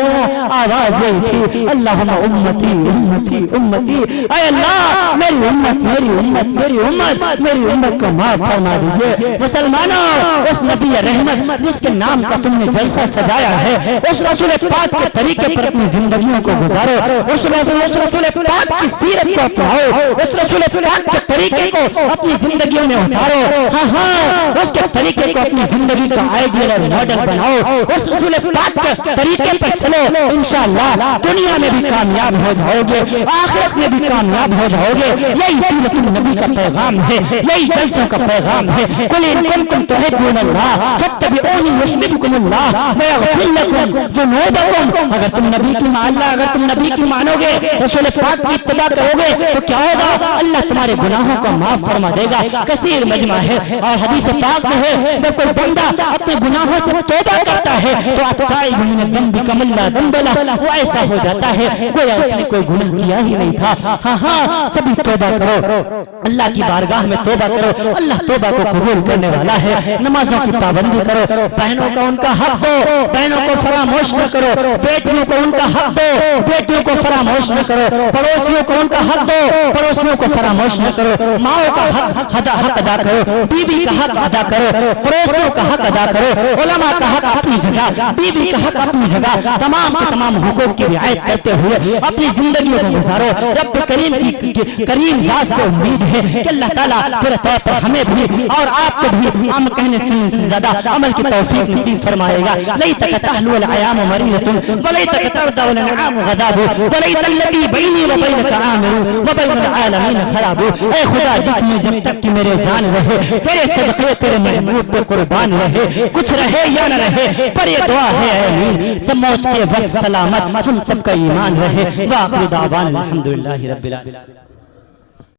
آواز یہی تھی، اللہم امتی امتی امتی، اے اللہ میری امت میری امت میری امت۔ رحمت میری امت کو معاف فرما دیجئے۔ مسلمانوں، اس نبی رحمت جس کے نام کا تم نے جلسہ سجایا ہے، اس رسول پاک کے طریقے پر اپنی زندگیوں کو گزارو، اس رسول پاک کی سیرت کو اپناؤ، اس رسول پاک کے طریقے کو اپنی زندگیوں میں اتارو۔ ہاں ہاں، اس کے طریقے کو اپنی زندگی کا آئیڈیل اور ماڈل بناؤ، اس رسول پاک کے طریقے پر چلو، انشاءاللہ دنیا میں بھی کامیاب ہو جاؤ گے، آخرت میں بھی کامیاب ہو جاؤ گے۔ یہی سیرت النبی کا پیغام ہے، یہی جلسوں کا پیغام ہے۔ قل ان کنتم تحبون اللہ فاتبعونی یحببکم اللہ ویغفر لکم ذنوبکم۔ اگر تم نبی کی اگر تم نبی کی مانو گے، رسول پاک کی اتباع کرو گے تو کیا ہوگا؟ اللہ تمہارے گناہوں کو معاف فرما دے گا۔ کثیر مجمع ہے اور حدیث پاک میں ہے جب کوئی بندہ اپنے گناہوں سے توبہ کرتا ہے تو التائب من الذنب کمن لا ذنب لہ، وہ ایسا ہو جاتا ہے گویا اس نے کوئی گناہ کیا ہی نہیں تھا۔ ہاں ہاں، سبھی توبہ کرو، اللہ کی بارگاہ میں توبہ کرو، اللہ توبہ کو قبول کرنے والا ہے۔ نمازوں کی پابندی کرو، بہنوں کو ان کا حق دو، بہنوں کو فراموش نہ کرو، بیٹیوں کو ان کا حق دو، بیٹیوں کو فراموش نہ کرو، پڑوسیوں کو ان کا حق دو، پڑوسیوں کو فراموش نہ کرو، ماؤں کا حق ادا کرو، بیوی کا حق ادا کرو، پڑوسیوں کا حق ادا کرو، علماء کا حق اپنی جگہ، بیوی کا حق اپنی جگہ، تمام کے تمام حقوق کی رعایت کرتے ہوئے اپنی زندگیوں کو گزارو۔ رب کریم کی کریم ذات سے امید ہے کہ اللہ تعالیٰ پورے طور پر ہمیں بھی اور آپ کو بھی عام کہنے سننے سے زیادہ عمل کی توفیق نصیب فرمائے گا۔ لیتک تحلو الایام مریضۃ ولیتک ترضى والانعام غضاب ولیت الذی بینی وبینک عامر وبین العالمین خراب۔ اے خدا، جس میں جب تک کہ میرے جان رہے تیرے صدقے تیرے محمود پہ قربان رہے، کچھ رہے یا نہ رہے، پر یہ دعا ہے آمین، سب موت کے وقت سلامت ہم سب کا ایمان رہے۔ وآخر دعوانا الحمدللہ رب العالمین۔